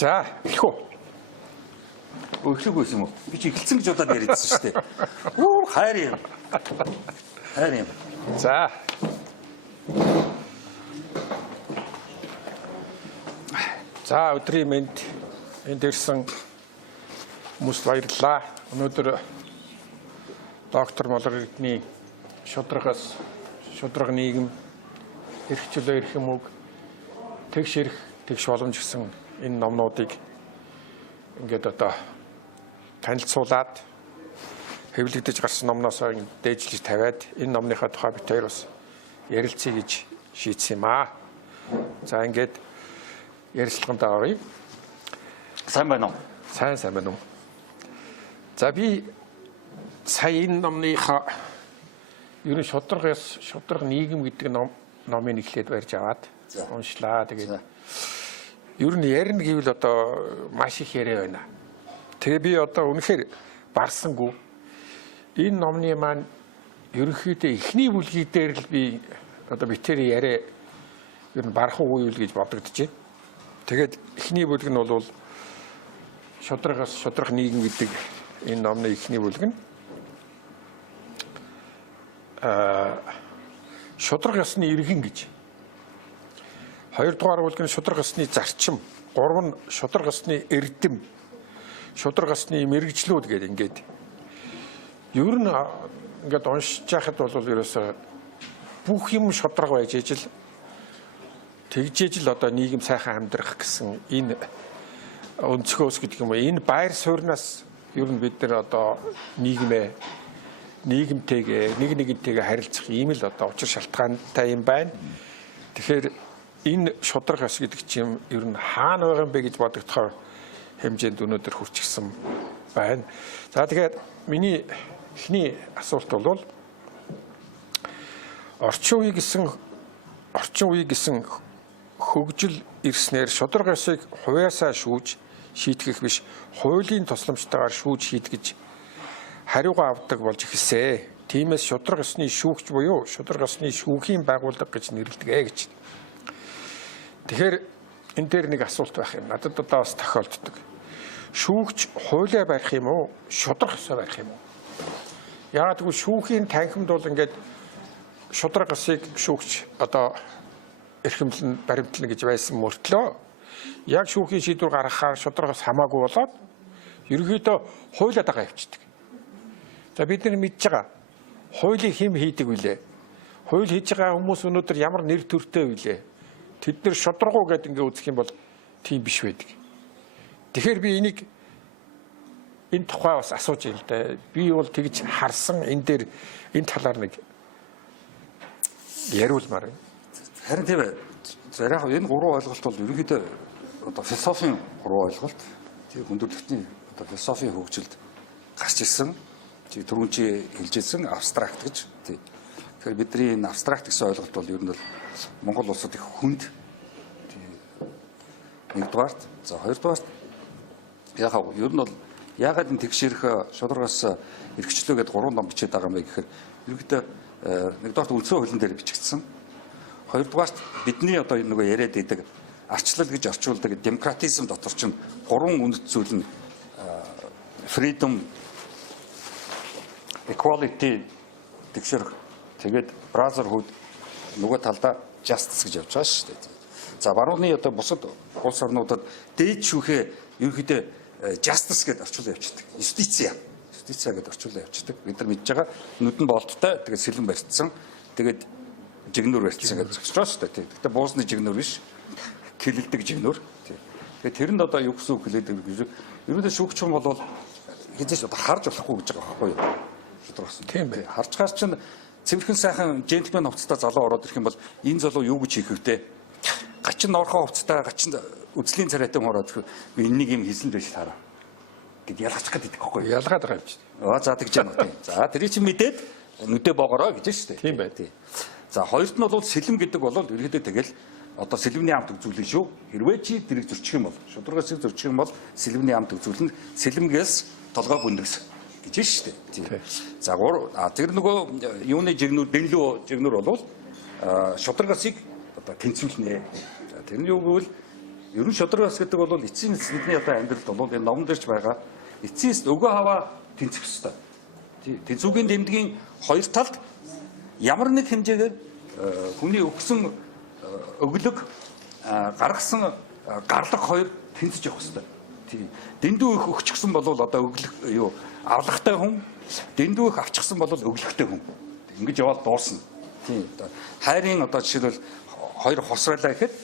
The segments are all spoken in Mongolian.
За, эхлэх үү? Эхлэх байсан юм уу? Би чи эхэлсэн гэж удаад яриадсан шүү дээ. Хайр юм. Хайр юм. За. За, өдрийн мэнд энд ирсэн хүмүүст баярлалаа. Өнөөдөр доктор Молор Эрдэнийн шударгаас шударга нийгэм эрх чөлөө эрх юм уу тэгш эрх тэгш боломж гэсэн энэ номнуудыг ингээд одоо танилцуулаад хэвлэгдэж гарсан номноос дээжлж тавиад энэ номныхаа тухай бид хоёр бас ярилцъя гэж шийдсэн юм аа. За ингээд ярилцлагандаа оръё. Сайн байна уу? Сайн байна уу? За би сая энэ номныхаа ер нь шударга нийгэм гэдэг номыг эхлээд барьж аваад уншлаа. Тэгээд ер нь ярина гэвэл одоо маш их яриа байна. Тэгээ би одоо үнэхээр барсангүй энэ номны маань ерөнхийдөө эхний бүлгийн дээр л би одоо битээр яриа ер нь барах уу юу гэж бодогдож байна. Тэгээд эхний бүлэг нь бол шударгаас шударга нийгэм гэдэг энэ номны эхний бүлэг нь шударга ёсны иргэн гэж. Хоёрдугаар бүлэг нь шударга ёсны зарчим, гурав нь шударга ёсны эрдэм, шударга ёсны мэргэжлүүд гэдэг ингээд. Ер нь ингээд уншиж байхад бол ерөөсөө бүх юм шударга байж ижил тэгжээж л одоо нийгэм сайхан амьдрах гэсэн энэ өнцгөөс гэдэг юм уу. Энэ байр сууриас ер нь бид нар одоо нийгэмтэйгээ нэгнтэйгээ харилцах ийм л одоо учир шалтгаантай юм байна. Тэгэхээр энэ шударга ёс гэдэг чинь ер нь хаана байгаа юм бэ гэж бодогдохоор хэмжээнд өнөөдөр хүрчихсэн байна. За тэгээд миний эхний асуулт бол орчин үе гэсэн хөгжил ирснээр шударга ёсыг хувьяасаа шүүж шийтгэх биш, хуулийн тусламжтайгаар шүүж шийдгэж хариугаа авдаг болж эхэлсэн. Тиймээс шударга ёсны шүүгч буюу шударга ёсны шүүхийн байгууллага гэж нэрлэдэг гэж. Тэгэхээр энэ дээр нэг асуулт байх юм. Надад одоо бас тохиолддог. Шүүгч хуулиа барих юм уу? Шударга ёсоо барих юм уу? Яагаад гэвэл шүүхийн танхимд бол ингээд шударга ёсыг шүүгч одоо эрхэмлэн баримтлана гэж байсан мөртлөө яг шүүхийн шийдвэр гаргахаар шударга ёс хамаагүй болоод ерөнхийдөө хуулиа дагаа явчихдаг. За бид нар мэдж байгаа. Хуулийг хэн хийдэг вүлээ? Хууль хийж байгаа хүмүүс өнөөдөр ямар нэр төртэй вүлээ? Тэд нар шударгуу гэдэг ингээ үзэх юм бол тийм биш байдаг. Тэгэхээр би энэ тухай бас асууж юм л да. Би бол тэгж харсан энэ талаар нэг яриулмаар байна. Харин тийм ээ. За яг энэ гурван ойлголт бол ерөнхийдөө одоо философийн гурван ойлголт. Тийм хүндрэлтний одоо философийн хөгжилд гарч ирсэн. Түрүүн чи хэлжсэн абстракт гэж. Тэгэхээр бидний энэ абстракт гэсэн ойлголт бол ер нь бол Монгол улсад их хүнд. Нэгдүгээрт, за хоёрдугаарт ер нь бол яагаад энэ тэгшэрх шударгаас эрхчлөө гэдэг гурван ном бичээд байгаа юм бэ гэхээр ерөнхийдөө нэгдүгээрт үндсэн хуулийн дээр бичигдсэн. Хоёрдугаарт бидний одоо нөгөө яриад байдаг арчлал гэж орчуулдаг демократизм дотор чинь гурван үнэт зүйл нь freedom, equality тэгшэрх тэгээд brotherhood нөгөө талдаа justice гэж явж байгаа шүү дээ. За барууны одоо бусад улс орнуудад дээд шүүхээ ерөнхийдөө justice гэдээ орчуулж явчихдаг. Юстиция гэдээ орчуулж явчихдаг. Бид нар мэдж байгаа нүдэн болттой тэгээд сэлэн барьцсан тэгээд жигнүр барьцсан гэж зогсож шүү дээ. Гэхдээ буусны жигнүр биш. Килэлдэг жигнүр. Тэгээд тэр нь одоо юу гэсэн үг хэлээд ерөнхийдөө шүүгч юм бол хизээч одоо харж болохгүй гэж байгаа байхгүй юу? Шударгасан. Тийм бай. Харж гар чинь цэвэрхэн сайхан джентльмен хувцастай залуу ороод ирэх юм бол энэ залуу юу гэж хийх вүтэй? Гачин орхон хувцастай, гачин үзлийн царайтай ороод ирэх. Би энэнийг юм хийсэн л байж таараа. Гэт ялгачих гэдэг байхгүй юу? Ялгаад байгаа юм чинь. За тэгж яана тийм. За тэрийг чинь мэдээд нүдэ боогороо гэж шүү дээ. Тийм бай. Тийм. За хоёрт нь бол сэлэм гэдэг бол ерөөдөө тэгэл одоо сэлэмний амт үзүүлнэ шүү. Хэрвээ чи тэрийг зөрчих юм бол шударгаас зөрчих юм бол сэлэмний амт үзүүлнэ. Сэлэмгээс толгой бүндгс гэж шүү дээ. За тэр нөгөө юуны жигнүр дэнлүү жигнүр бол шударгаасыг одоо тэнцвүүлнэ. Тэр нь юу гэвэл Ерөн шударга бас гэдэг бол эцсийн бидний одоо амьдралд бол энэ номон дээрч байгаа эцсийн өгөө хаваа тэнцэх ёстой. Тэнцвүүгийн дэмдгийн хоёр талд ямар нэг хэмжээгээр хүний өгсөн өглөг гаргасан гарлах хоёр тэнцэж явах ёстой. Дэндүү их өгчихсөн бол одоо өглөх юу авлагтай хүн, дэндүү их авчихсан бол өглөхтэй хүн. Ингэж яваад дуусна. Хайрын одоо жишээлбэл хоёр хосралаа гэхэд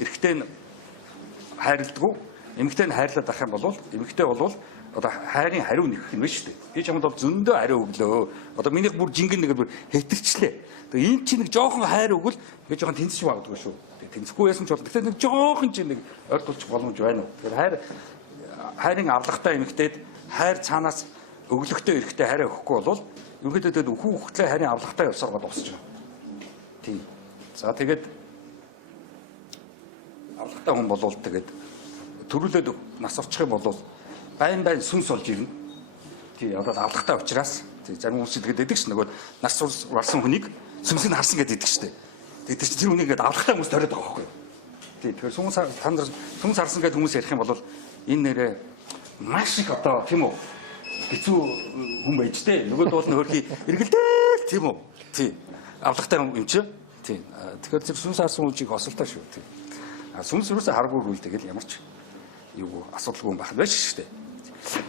эрэгтэй нь хайрладгүй, эмэгтэй нь хайрлаад ах юм бол эмэгтэй бол одоо хайрын хариу нэгэх юм биш үү? Би чамд бол зөндөө хариу өглөө. Одоо минийх бүр жингэн нэг хэтэрчлээ. Тэгээ энэ чинь нэг жоохон хайр өгвөл ингээ жоохон тэнцэж багдгүй шүү. Тэнцэхгүй байсан ч бол тэгэхээр нэг жоохон чинь нэг ойртуулчих боломж байна уу? Тэгэхээр хайрын авлагтай эмэгтэйд хайр цаанаас өглөхтэй эрэхтэй хайраа өгөхгүй бол ерөнхийдөө хүүхдлээ хайрын авлагтай явсаар дуусч байна. Тийм. За тэгээд авлагтай хүн болвол тэгээд төрүүлээд нас орчих юм бол байн сүнс олж ирнэ. Тий, одоо авлагтай учраас тий зарим хүмүүс тэгээд эдэг ш нөгөө нас барсан хүнийг сүнсийг харсан гэдэг идэг штэ. Тэгээд тэр хүнийг ингээд авлагтай хүмүүс ториод байгаа байхгүй юу? Тий, тэгэхээр сүнс харсан гэдэг хүмүүс ярих юм бол энэ нэрээ маш их одоо тийм үү хэцүү хүн байж тээ. Нөгөө бол нөхөрхий эргэлдэл тийм үү? Тий. Авлагтай юм чи? Тий. Тэгэхээр тэр сүнс харсан үжиг осолтой шүү. Тий. Сүнс юусаа харгуур үйл тэгэл ямар ч юу асуудалгүй юм байх байж штэ.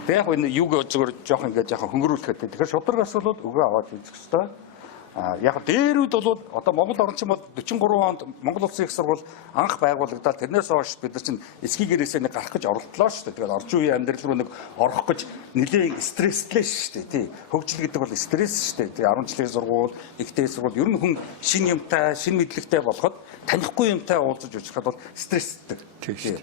Тэг яг энэ юуг зөвөр жоох ингээд жоохон хөнгөрүүлэхэд тэгэхээр шударгаас бол өгөө аваад үзэх хэвээр. Яг дээр үед бол одоо Монгол орчин бол 43 онд Монгол Улсын их сургууль анх байгуулагдаад тэрнээс хойш бид нар чинь эсгийн гэрээсээ нэг гарах гэж оролдлоо шүү дээ. Тэгээд орчин үеийн амьдрал руу нэг орох гэж нэлээд стресстэй шүү дээ. Тий. Хөгжил гэдэг бол стресс шүү дээ. Тий. 10 жилийн сургууль, ихтэй сургууль ер нь хүн шин юмтай, шин мэдлэгтэй болоход танихгүй юмтай уулзаж уучрахад бол стресстэй. Тий.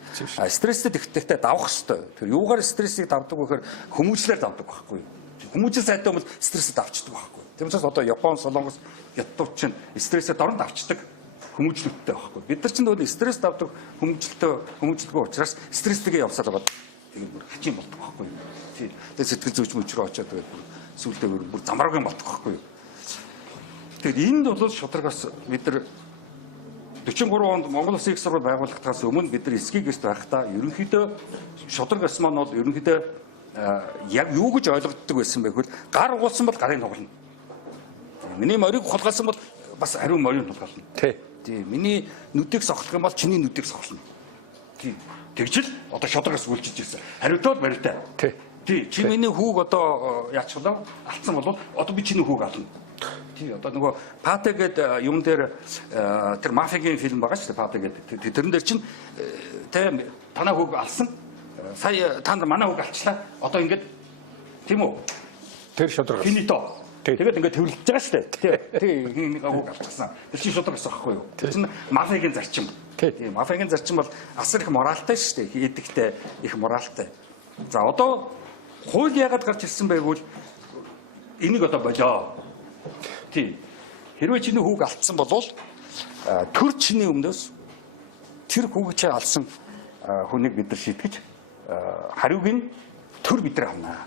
Стресстэй ихтэй давах хэрэгтэй. Тэр юугаар стрессийг давдаг вэ гэхээр хүмүүжлээр давдаг байхгүй юу? Хүмүүжил сайтай бол стрессэд авчдаг байхгүй. Тийм учраас одоо Япон, Солонгос, Ятууд чинь стрессэд орнд авчдаг хүмүүжлэлттэй байхгүй. Бид нар чинь нөгөө стресс давдаг хүмүүжлэлгүй учраас стресстэйгээ явсаар байгаа. Тэгээд бүр хачин болдог байхгүй. Тийм. Тэгээд сэтгэл зүйч мөчрөө очоод тэгээд бүр сүултээ бүр замраагүй болдог байхгүй. Тэгээд энд бол шударгаас бид нар 43 онд Монгол Улсын их сургууль байгуулагдахаас өмнө бид нар эсгийн гэрт байхдаа ерөнхийдөө шударгаас маань бол ерөнхийдөө яг юу гэж ойлгогддог байсан бэ гэвэл гар угуулсан бол гарын тоглоно. Миний морийг хулгайлсан бол бас ариун морийг хулгайлна. Тий. Миний нүдийг сохлох юм бол чиний нүдийг сохлно. Тий. Тэгжил одоо шударгаас үлчиж ирсэн. Хариутаад бариутай. Тий. Чи миний хүүг одоо яачлаа алдсан бол одоо би чиний хүүг ална. Тий. Одоо нөгөө Патэ гэдэг юм дээр тэр мафиагийн фильм байгаа шүү дээ. Патэ гэдэг. Тэрэн дээр чинь тэ танаа хүүг алсан. Сая та нар манай хүүг алчлаа. Одоо ингээд тийм үү? Тэр шударга. Финито. Тэгээд ингээд төвлөж байгаа шүү дээ. Тий, нэг хүүг алчсан. Тэр чинь шударгаас байхгүй юу? Тэр чинь мафиагийн зарчим. Тийм, мафиагийн зарчим бол асар их моралтай шүү дээ. Эдэгтэй, их моралтай. За одоо хууль яагаад гарч ирсэн байггүй энийг одоо болоо. Тий. Хэрвээ чиний хүүг алдсан бол төр чиний өмнөөс тэр хүүг чи алсан хүнийг бид нар шийтгэж хариуг нь төр бид нар авнаа.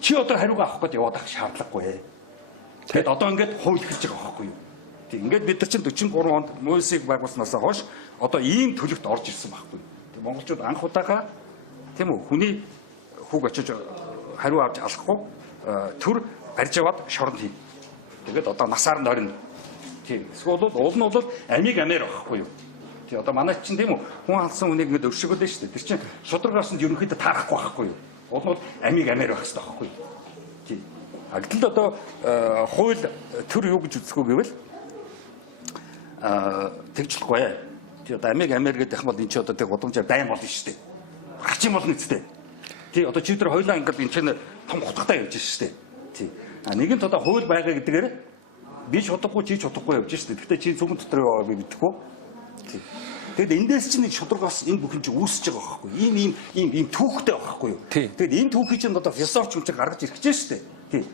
Чи одоо хариуг авах гээд яваад ах шаардлагагүй. Тэгэд одоо ингээд хууль эхэлж байгаа байхгүй юу? Тэг ингээд бид нар чинь 43 онд МОС-ыг байгуулснаас хойш одоо ийм төлөвт орж ирсэн байхгүй юу? Тэг монголчууд анх удаага тийм үү хүний хүүг очиж хариу авч алахгүй төр барьж аваад шоронд хий. Тэгээд одоо насаар нь орно. Тийм. Эсвэл уул нь бол амиг амээр байхгүй юу? Тий одоо манай чинь тийм үү хүн алсан хүнийг ингээд өршөглөө шүү дээ. Тэр чинь шударгаас нь ерөнхийдөө таарахгүй байхгүй юу? Уул нь амиг амээр байх хэрэгтэй байхгүй юу? Тий. Гэтэл одоо хууль төр юу гэж үзэх вэ гэвэл тэгжлэхгүй. Тий одоо амиг амээр гэдэг юм бол энэ ч одоо тэг гудамжаар дайм болно шүү дээ. Хачин болно үстэй. Тий одоо чи тэр хоёлаа ингээд энэ чинь том хутгатай явж шүү дээ. Тий. Нэгэнт одоо хууль байгаа гэдгээр би шудахгүй чи шудахгүй явж шүү дээ. Гэхдээ чи зөвхөн дотор яваа би мэдэхгүй. Тэгэд эндээс чинь нэг шударгаас энэ бүхэн чинь үүсэж байгаа байхгүй. Ийм түүхтэй байгаа байхгүй юу. Тэгэд энэ түүхийг чинь одоо философч юм чинь гаргаж ирэх гэж шүү дээ. Тий.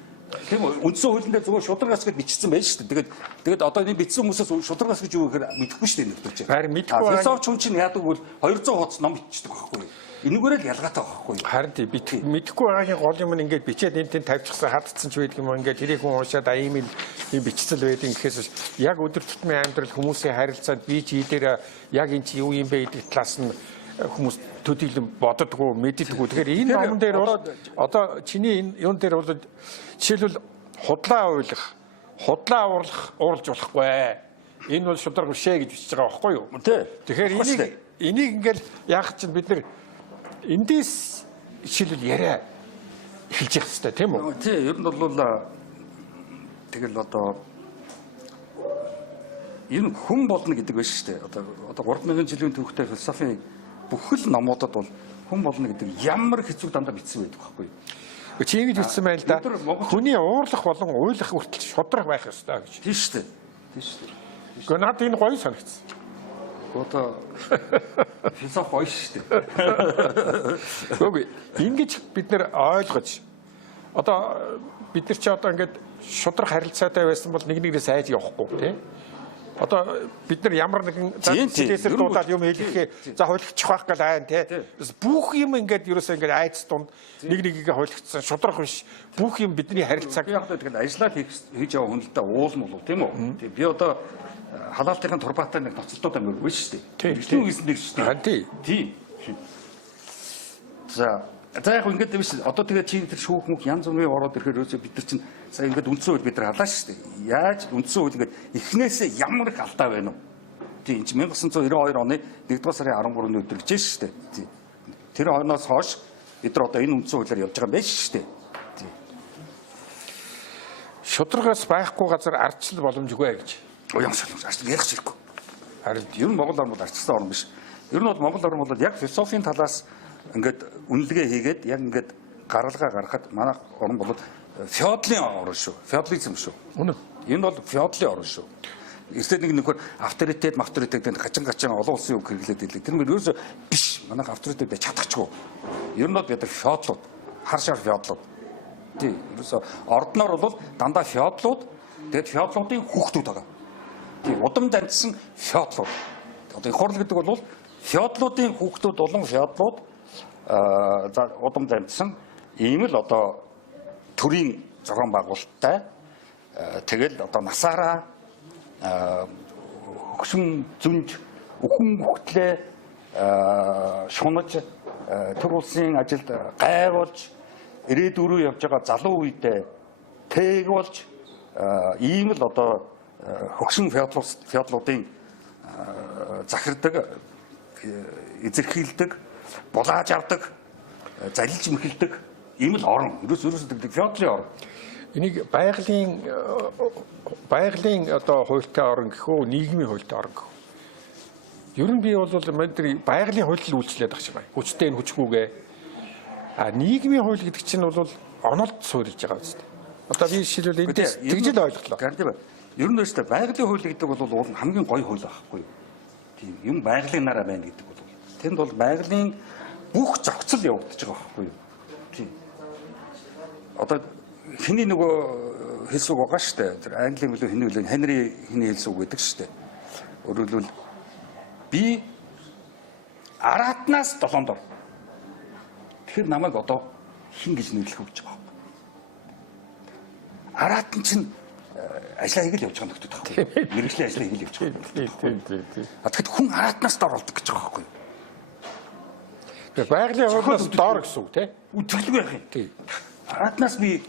Тийм үндсэн хуулийн дээр зөвхөн шударгаас гэж бичсэн байж шүү дээ. Тэгээд одоо энэ бичсэн хүмүүсээс шударгаас гэж юу гэхээр мэдэхгүй шүү дээ нөхдөр чинь. Харин мэдэхгүй философч хүн чинь яадаг бол 200 хуудас ном бичдэг байхгүй юу. Энэгээрээ л ялгаатай байхгүй юу. Харин тий мэдэхгүй байгаагийн гол юм нь ингээд бичээд энэ тавьчихсан хатцсан ч байдаг юм ингээд тэрийг хүн уушаад ийм бичцэл байдаг гэхээс яг өдөр тутмын амьдрал хүмүүсийн харилцаанд би чи дээр яг энэ чи юу юм бэ гэдэг талаас нь хүмүүс төдийлөн боддгоо, мэддэггүй. Тэгэхээр энэ номон дээр бол одоо чиний энэ юун дээр бол жишээлбэл худлаа уурлж болохгүй. Энэ бол шударга бишээ гэж бичиж байгаа байхгүй юу? Тэгэхээр энийг ингээл яах чинь бид нар эндээс жишээлбэл яриа эхэлж явах хэрэгтэй тийм үү? Тий, ер нь бол тэгэл одоо энэ хүн болно гэдэг биш шүү дээ. Одоо 3000 жилийн түүхтэй философийн бүхэл номуудад бол хүн болно гэдэг ямар хэцүү дандаа бичсэн байдаг байхгүй юу? Чи ингэж бичсэн байл да. Хүний уурлах болон уйлах хүртэл шудраг байх ёстой гэж. Тийм шүү дээ. Тийм шүү дээ. Гэхдээ надад энэ гоё санагдсан. Одоо философи гоё шүү дээ. Үгүй ингэж бид нэр ойлгож одоо бид нар чи одоо ингээд шудраг харилцаатай байсан бол нэг нэгнээс айж явахгүй тийм. Одоо бид нар ямар нэгэн зэвсэр дуудаад юм хэлэхээ за хулигчих байх гал айн тий. Бүх юм ингээд ерөөсөө ингээд айц дунд нэг нэгийг хулигдсан шудрах биш. Бүх юм бидний харилцааг яг л тэгэл ажиллаа хийж яваа хүн л да уулм болов тийм үү? Би одоо халаалтын турбаатай нэг ноцолтууд амир биш шүү дээ. Тийм үгүйсэн дээр шүү дээ. Тийм. За яг ингээд биш одоо тэгээд чи тэр шүүх мөх янз бүрийн ороод ирэхээр ерөөсөө бид нар чинь сая ингээд үндсэн хууль бид нар халаа шүү дээ. Яаж үндсэн хууль ингээд эхнээсээ ямар их алдаа байна уу? Тийм 1992 оны 1-р сарын 13-ны өдөр гэж шүү дээ. Тийм. Тэр оноос хойш бид нар одоо энэ үндсэн хуулиар явж байгаа юм байна шүү дээ. Тийм. Шударгаас байхгүй газар ардчил боломжгүй гэж. Уян шалгаж ардчил ярих хэрэггүй. Харин ер нь Монгол орн бол ардчилсан орн биш. Ер нь бол Монгол орн бол яг философийн талаас ингээд үнэлгээ хийгээд яг ингээд гаргалгаа гаргахад манай орн бол феодлын орн шүү. Феодлизм шүү. Үнэ. Энэ бол феодлын орн шүү. Эртний нэг нөхөр авторитет гэдэг хачин олон улсын үг хэрэглээд ийлээ. Тэр мөр ерөөсөө биш. Манай авторитет байж чадахгүй. Ер нь бол бид нар феодлууд, хар шар феодлууд. Тий. Ерөөсөө ордноор бол дандаа феодлууд, тэгээд феодлуудын хүүхдүүд байгаа. Тий. Удам дандсан феодлууд. Одоо их хурл гэдэг бол феодлуудын хүүхдүүд болон феодлууд за удам дандсан ийм л одоо төрийн зургийн байгуулалттай тэгэл одоо насаараа хөгшин зүнж өхөн хөхтлээ шунаж төр улсын ажилд гайвуулж ирээдүрөө явж байгаа залуу үедээ тэг болж ийм л одоо хөгшин феодлуудын захирдаг эзэрхийлдэг булааж авдаг залилж мэхэлдэг ийм л орн ерөөсөө гэдэг феодлын орн. Энийг байгалийн одоо хуультай орн гэхүү нийгмийн хуультай орн гэхүү. Ер нь би бол мэдээ байгалийн хууль үйлчлээд байгаа юм. Хүчтэй нь хүчгүйгээ. Нийгмийн хууль гэдэг чинь бол онолд суурилж байгаа үстэй. Одоо би жишээлбэл эндээс тэгж л ойлголоо. Тийм ээ. Ер нь өөртөө байгалийн хууль гэдэг бол хамгийн гоё хууль байхгүй юу? Тийм юм байгалийн нараа байна гэдэг бол. Тэнд бол байгалийн бүх зохицол явагдаж байгаа байхгүй юу? Тийм. Одоо хиний нөгөө хэлсэг байгаа шүү дээ. Тэр англи билүү хиний билүү Хенри хиний хэлсэг гэдэг шүү дээ. Өөрөөр хэлбэл би араатнаас 7 дор. Тэгэхээр намайг одоо хин гэж нэрлэх гэж байгаа. Араатан чинь ажлаа хийгээл явж байгаа нөхдөд байхгүй. Мэргэжлийн ажлаа хийгээл явж байгаа. Тийм. Тэгэхэд хүн араатнаас дор болдог гэж байгаа байхгүй. Тэгээ байгалийн хуулиас дор гэсэн үг тийм. Үтгэлгүй байх юм. Тийм. Араатнаас би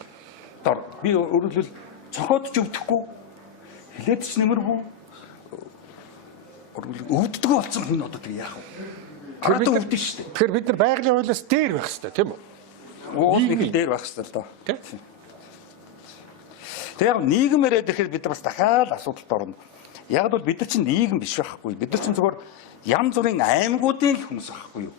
дор. Би өөрөлдвөл цохоод ч өвдөхгүй, хилээд ч нэмэргүй. Өвддөг болсон хүн одоо тэг яах вэ? Араатан өвдөн шүү дээ. Тэгэхээр бид нар байгалийн хуулиас дээр байх хэрэгтэй тийм үү? Нийгэм дээр байх хэрэгтэй л доо. Тийм. Тэгээ яг нийгэмээрээ тэгэхээр бид бас дахиад асуудалд орно. Яг бол бид нар чинь нийгэм биш байхгүй. Бид нар чинь зөвхөн янз бүрийн аймагуудын хүмүүс байхгүй юу?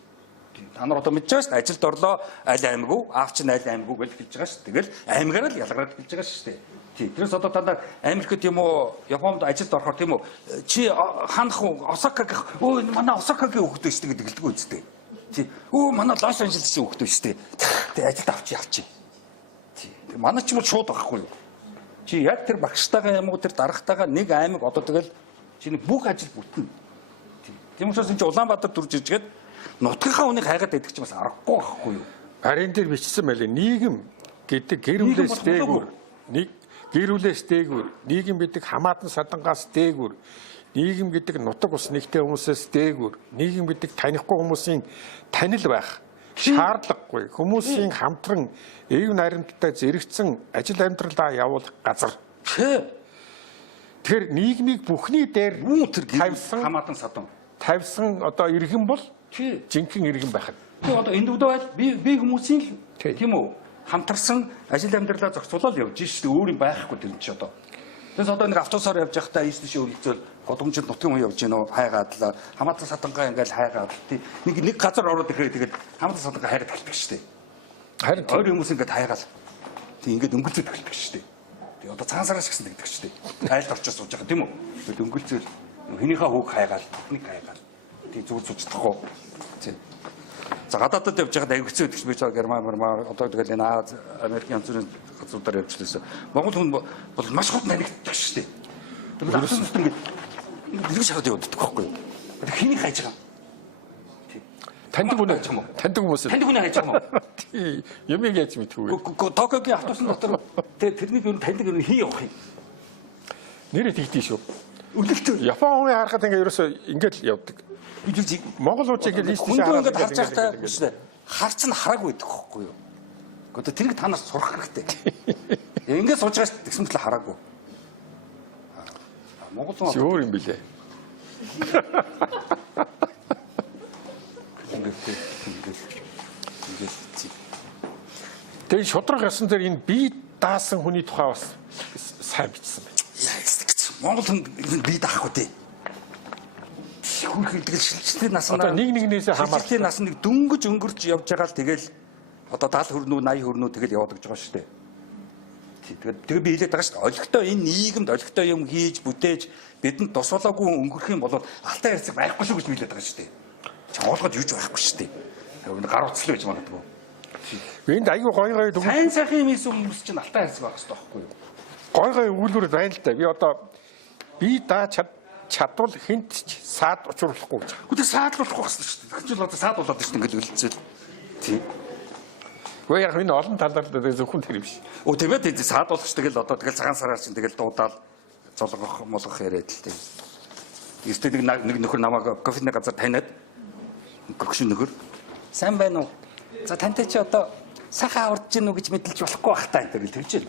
Та нар одоо мэдж байгаа шүү дээ. Ажилд орлоо аль аймаг, аав чинь аль аймаг гэж хэлж байгаа шүү дээ. Тэгэл аймагаараа л ялгараад хэлж байгаа шүү дээ. Тийм. Тэрээс одоо та нар Америкт юм уу, Японд ажилд орохоор тийм үү? Чи ханах уу, Осакагийн өө манай Осакагийн хүүхдтэй шүү дээ гэдэг хэлдэг үстэй. Тийм. Өө манай Лос Анжелесийн хүүхдтэй шүү дээ. Тэгээ ажилд авчих. Тийм. Манай ч юм шууд байхгүй юу? Чи яг тэр багштайгаа юм уу тэр дарагтайгаа нэг аймаг одоо тэгэл чиний бүх ажил бүтэн. Тийм учраас энэ Улаанбаатар дүрж ижгээд нутгийнхаа хүнийг хайгаад байдаг ч бас аргагүй байхгүй юу? Харин дээр бичсэн байлээ. Нийгэм гэдэг гэр бүлээс дээгүүр нийгэм бидэг хамаатан садангаас дээгүүр нийгэм гэдэг нутаг ус нэгтэй хүмүүсээс дээгүүр нийгэм гэдэг танихгүй хүмүүсийн танил байх шаардлагагүй хүмүүсийн хамтран эв наримттай зэрэгцэн ажил амьдралаа явуулах газар. Тэгэхээр нийгмийг бүхний дээр тэр хамаатан садан тавьсан одоо иргэн бол жинхэнэ иргэн байх. Тэгээ одоо индивидуал би хүмүүсийн тийм үү хамтарсан ажил амьдралаа зохицуулаад явж шүү дээ. Өөр юм байхгүй тэр чинь одоо. Тэгээс одоо нэг автобусаар явж байхдаа ийш тийш өргөлцөөл годомжид нутгийн хүн явж гинөө хайгаад л хамаатан садангаа ингээл хайгаад тий нэг газар ороод ирэхэд тэгээд хамаатан садангаа хайраад эхэлдэг шүү дээ. Харин өөр хүмүүс ингээд хайгаад тий ингээд өнгөлцөд эхэлдэг шүү дээ. Тэгээ одоо цаансараас гисэн дэгдэг шүү дээ. Айлд орчиж сууж байгаа тийм үү. Тэгээд өнгөлцөөл хинийхээ хүүг хайгаад нэг хайгаад тий зүг зүждахгүй тий. За гадаадд явж байгаад аяг хэцүү гэдэг чинь би цаа Герман одоо тэгэл энэ Аз Америк янз бүрийн газруудаар явж лээсэн. Монгол хүн бол маш хурд наригддаг шүү дээ. Тэр автобус ингээд иргэн шахаад явдаг байхгүй юу? Хиний хайж байгаа. Тий. Таньдаг хүн хайж байгаа юм уу? Таньдаг хүмүүс. Таньдаг хүн хайж байгаа юм уу? Тий. Юмыг яаж мэдгүй. Токиогийн автобусны дотор тэрний юу таньдаг юм хий явах юм. Нэрээ тэгдэж шүү. Үлэгтэй. Япон хүн харахад ингээд ерөөсөө ингээд л явдаг. Монголчууд ингээд лист хийж хараад ингээд харж байхдаа үстэй. Харц нь хараагүй байдаг байхгүй юу? Гэхдээ тэрийг та нарт сурах хэрэгтэй. Ингээд сууж байгаа гэсэн мэт л хараагүй. Монгол хүн өөр юм билээ. Тэгээ шудраг ясан дээр энэ бие даасан хүний тухай бас сайн бичсэн байна. Монгол хүн бие даахгүй дээ. Хөрхөлдөг шилжилтийн наснаа одоо нэгнээсээ хамаарч шилжилтийн насныг дөнгөж өнгөрч явж байгаа л тэгэл одоо 70 хүрнүү 80 хүрнүү тэгэл яваад гэж байгаа шүү дээ. Тэгээ би хэлээд байгаа шүү дээ. Олигтой энэ нийгэмд олигтой юм хийж бүтээж бидэнд тусвалаагүй өнгөрөх юм бол алтай ярьцаг байхгүй шүү гэж би хэлээд байгаа шүү дээ. Чоолгож юуж байхгүй шүү дээ. Гар утсал байж магадгүй. Энд аюу гой сайн сайхан юм хийсэн хүмүүс чинь алтай ярьцаг байх хэрэгтэй байхгүй юу? Гой үйлдвэр байна л да. Би одоо би даа чадвал хинт ч саад учруулахгүй гэж. Гэхдээ саадлуулахгүй гэсэн шүү дээ. Тэгвэл одоо саадлуулаад шүү дээ ингээд үлдсэл. Тийм. Гэхдээ яг энэ олон талаар зөвхөн тэр юм биш. Оо тийм ээ саадлуулах шүү тэгэл одоо тэгэл цагаан сараар чинь тэгэл дуудаал золгох молгох яриад л тийм. Эсвэл нэг нөхөр намайг кофений газар таниад гөгшин нөхөр сайн байна уу? За тантай чи одоо сахаа урдж гинүү гэж мэдлж болохгүй бах та энэ тэгж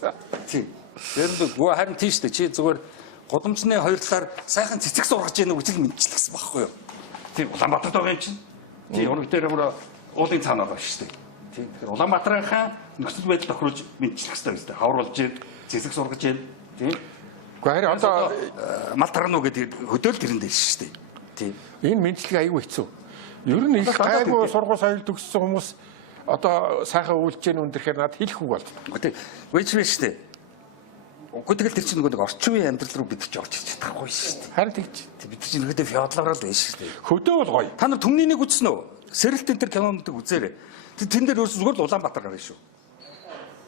байна. Тийм. Тэр гоо харин тийш дээ чи зүгээр годомчны хоёр талаар сайхан цэцэг сургаж гинүү гэж л мэдчихлээсэн байхгүй юу? Тийм Улаанбаатарт байгаа юм чинь. Тийм ураг дээр бүр уулын цаанаа байна шүү дээ. Тийм тэгэхээр Улаанбаатарынхаа нөхцөл байдал тохируулж мэдчих хэрэгтэй юм шүү дээ. Хавар болж гин цэцэг сургаж гин тийм. Гэхдээ одоо мал таргано гэдэг хөдөөл тэрэн дээр шүү дээ. Тийм. Энэ мэдлэг аягүй хэцүү. Ер нь их гайгүй сургууль соёл төгссөн хүмүүс одоо сайхан үйлч гэн үндрэхээр надад хэлэх үг болдог. Гэхдээ вэж шүү дээ. Уг тэгэл тэр чинь нэг орчин үеийн амьдрал руу бид ч орж ирж чадахгүй шүү дээ. Харин тэгж бид чинь нэгдээ феодалаар л байна шүү дээ. Хөдөө бол гоё. Та нар Түмний нэг үзсэн үү? Сэрэлт энэ төр кинонуудыг үзээрэй. Тэн дээр өөрөөс зүгээр л Улаанбаатар гарна шүү.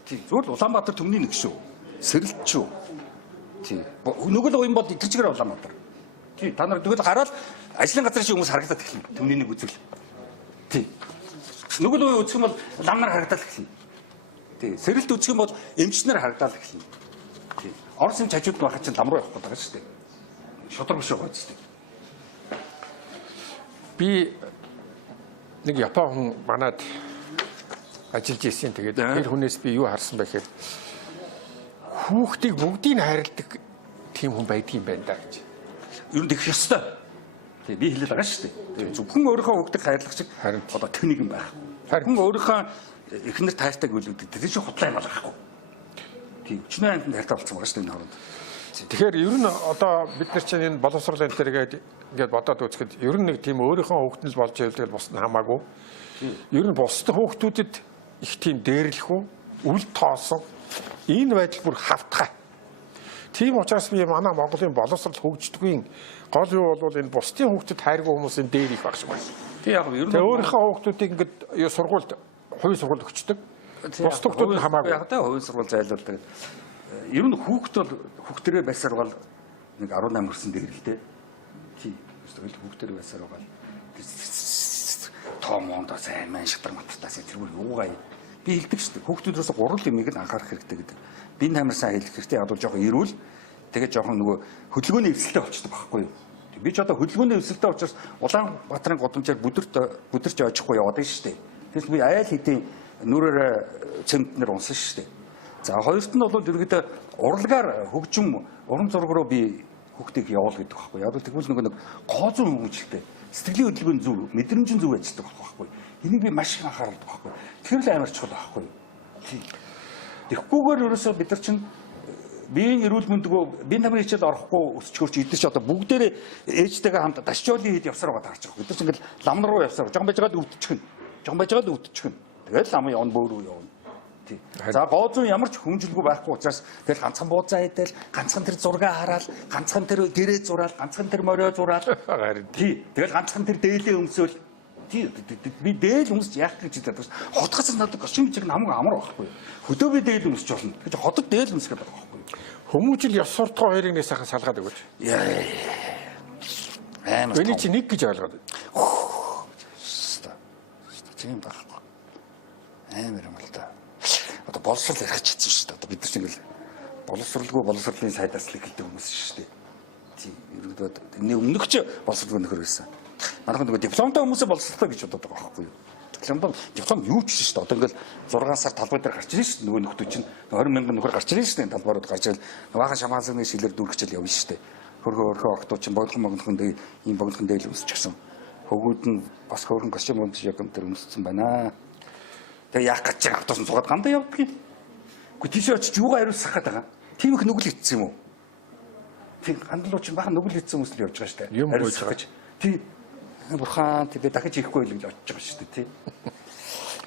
Тийм зүгээр л Улаанбаатар Түмний нэг шүү. Сэрэлт шүү. Тийм. Нөгөө л юм бол тэр чигээр Улаанбаатар. Тийм та нар тэгэл гараад ажлын газрын шиг хүмүүс харагдаад эхэлнэ. Түмний нэг үзвэл. Тийм. Нөгөө л үзэх юм бол лам нар харагдаад эхэлнэ. Тийм. Сэрэлт үзэх юм бол эмчнэр харагдаад эхэлнэ. Тийм. Орос эмч хажууд байхад чинь лам руу явах гэдэг шүү дээ. Шодрог биш байгаа ч тийм. Би нэг Япон хүн манад ажиллаж ирсэн. Тэгээд тэр хүнээс би юу харсан бэ гэхээр хүүхдийг бүгдийг хайрладаг тийм хүн байдгийн байна да гэж. Ер нь тэгэх ёстой. Тий би хэлээд байгаа шүү дээ. Зөвхөн өөрийнхөө хүүхдийг хайрлах шиг одоо тэнийг юм байх. Харин өөрийнхөө эхнэр тайртайг үлддэг. Тэр чинь худлаа юм болохгүй. Тий өчнөө амтнд хайртай болсон байгаа шүү дээ энэ хооронд. Тэгэхээр ер нь одоо бид нар чинь энэ боловсрол энэ төргээд ингээд бодоод үзэхэд ер нь нэг тийм өөрийнхөө хүүхэд нь л болж ивэл бус нь хамаагүй. Ер нь бусдын хүүхдүүдэд их тийм дээрлэхүү, үл тоосон энэ байдал бүр хавтгай. Тийм учраас би манай Монголын боловсрол хөгждөггүй гол юу бол энэ бусдын хүүхдэд хайргүй хүмүүсийн дээр их багш байна. Тий яг ер нь өөрийнхөө хүүхдүүдийг ингээд сургуульд хувийн сургуульд өгчдөг. Бус хүүхдүүд нь хамаагүй. Яг та хувийн сургууль зайлуулдаг. Ер нь хүүхд бол хүүхдэрээ байсаар бол нэг 18 хүрсэн дээр л дээ. Тий. Эсвэл хүүхдэрээ байсаар байгаа. Томондоо сайн мэн шатар матартаас тэр бүр юугаа би хэлдэг шүү дээ. Хүүхдүүдээс 3 юмыг нь анхаарах хэрэгтэй гэдэг. Бин тамир сайн хэлэх хэрэгтэй. Яг бол жоохон ирүүл тэгээд жоохон нөгөө хөдөлгөөний эвсэлтэй болчихдог байхгүй юу? Би ч одоо хөдөлгөөний эвсэлтэй учраас Улаанбаатарын гудамжаар бүдэрч очихгүй яваад байна шүү дээ. Тэгээс би айл хэдийн нүрээр цементнэр унсан шүү дээ. За хоёрт нь бол ерөөдөө урлагаар хөгжим уран зураг руу би хүүхдийг явуул гэдэг байхгүй. Яг л тэгвэл нөгөө нэг гоозон хөгжилтэй сэтгэлийн хөдөлгөөний зөв мэдрэмжийн зөв ажилладаг байхгүй. Энийг би маш их анхаардаг байхгүй. Тэр л амар чухал байхгүй. Тэгэхгүйгээр ерөөсөө бид нар чинь биеийн эрүүл мэндгөө би намын хичээл орохгүй өсчгөрч эдгээр чи одоо бүгдээрээ ээжтэйгээ хамт дашчоолын хэд явсаар байгаа харж байгаа. Бид нар чинь ингээл лам руу явсаар. Жон байжгаад өвдчихнэ. Жон байжгаад өвдчихнэ. Тэгээд лам явна бөөрөө явна. За гоозон ямар ч хүмжилгүй байхгүй учраас тэгэл ганцхан бууцаа идэл ганцхан тэр зургаа хараад ганцхан тэр гэрээ зураал ганцхан тэр морио зураал тэгэл ганцхан тэр дээлээ өмсөөл би дээл өмсч яах гэж хэлдэг. Хотгоц надад гошин чиг намайг амар байхгүй. Хөдөө би дээл өмсч болно. гэж хотод дээл өмсөх гэдэг байхгүй. Хүмүүжил ёс суртахуун хоёрыг нэг сайхан салгаад өгөөч. Амар. Эний чи нэг гэж ойлгоод. Тийм байхгүй. Амар юм л да. Одоо боловсрол ярих чийсэн шүү дээ. Одоо бид нар чинь ингээл боловсролгүй боловсролын сайдаас л гэдэг хүмүүс шүү дээ. Тийм. Ерөнхийдөө энэ өмнөх ч боловсролгүй нөхөр байсан. Манайх нөгөө дипломтой хүмүүсээ боловсролтой гэж бодоод байгаа байхгүй юу? Диплом юу ч шүү дээ. Одоо ингээл 6 сар талбай дээр гарч ирсэн шүү дээ. Нөгөө нөхдөө чинь 20 мянган нөхөр гарч ирсэн шүү дээ. Талбайрууд гарч ирэл баахан шамаалсны шилээр дүүргчл явна шүү дээ. Хөрхөө охтоо чинь богдхон дээр ийм богдхон дээр л өсчихсэн. Хөгүүд нь бас хөрхөн костюм өмсөж яг юм дээр өмссөн байна. Тэгээ яах гэж чиг автобус суугаад гандаа явдаг юм. Гэхдээ тийш очиж юугаа хариулсах гээд байгаа. Тийм их нүгэл хийцсэн юм уу? Тийм гандлуу чинь бахан нүгэл хийцсэн хүмүүс л явж байгаа шүү дээ. Хариулсах гэж. Тийм бурхан тэгээ дахиж ихгүй л гэж очиж байгаа шүү дээ. Тийм.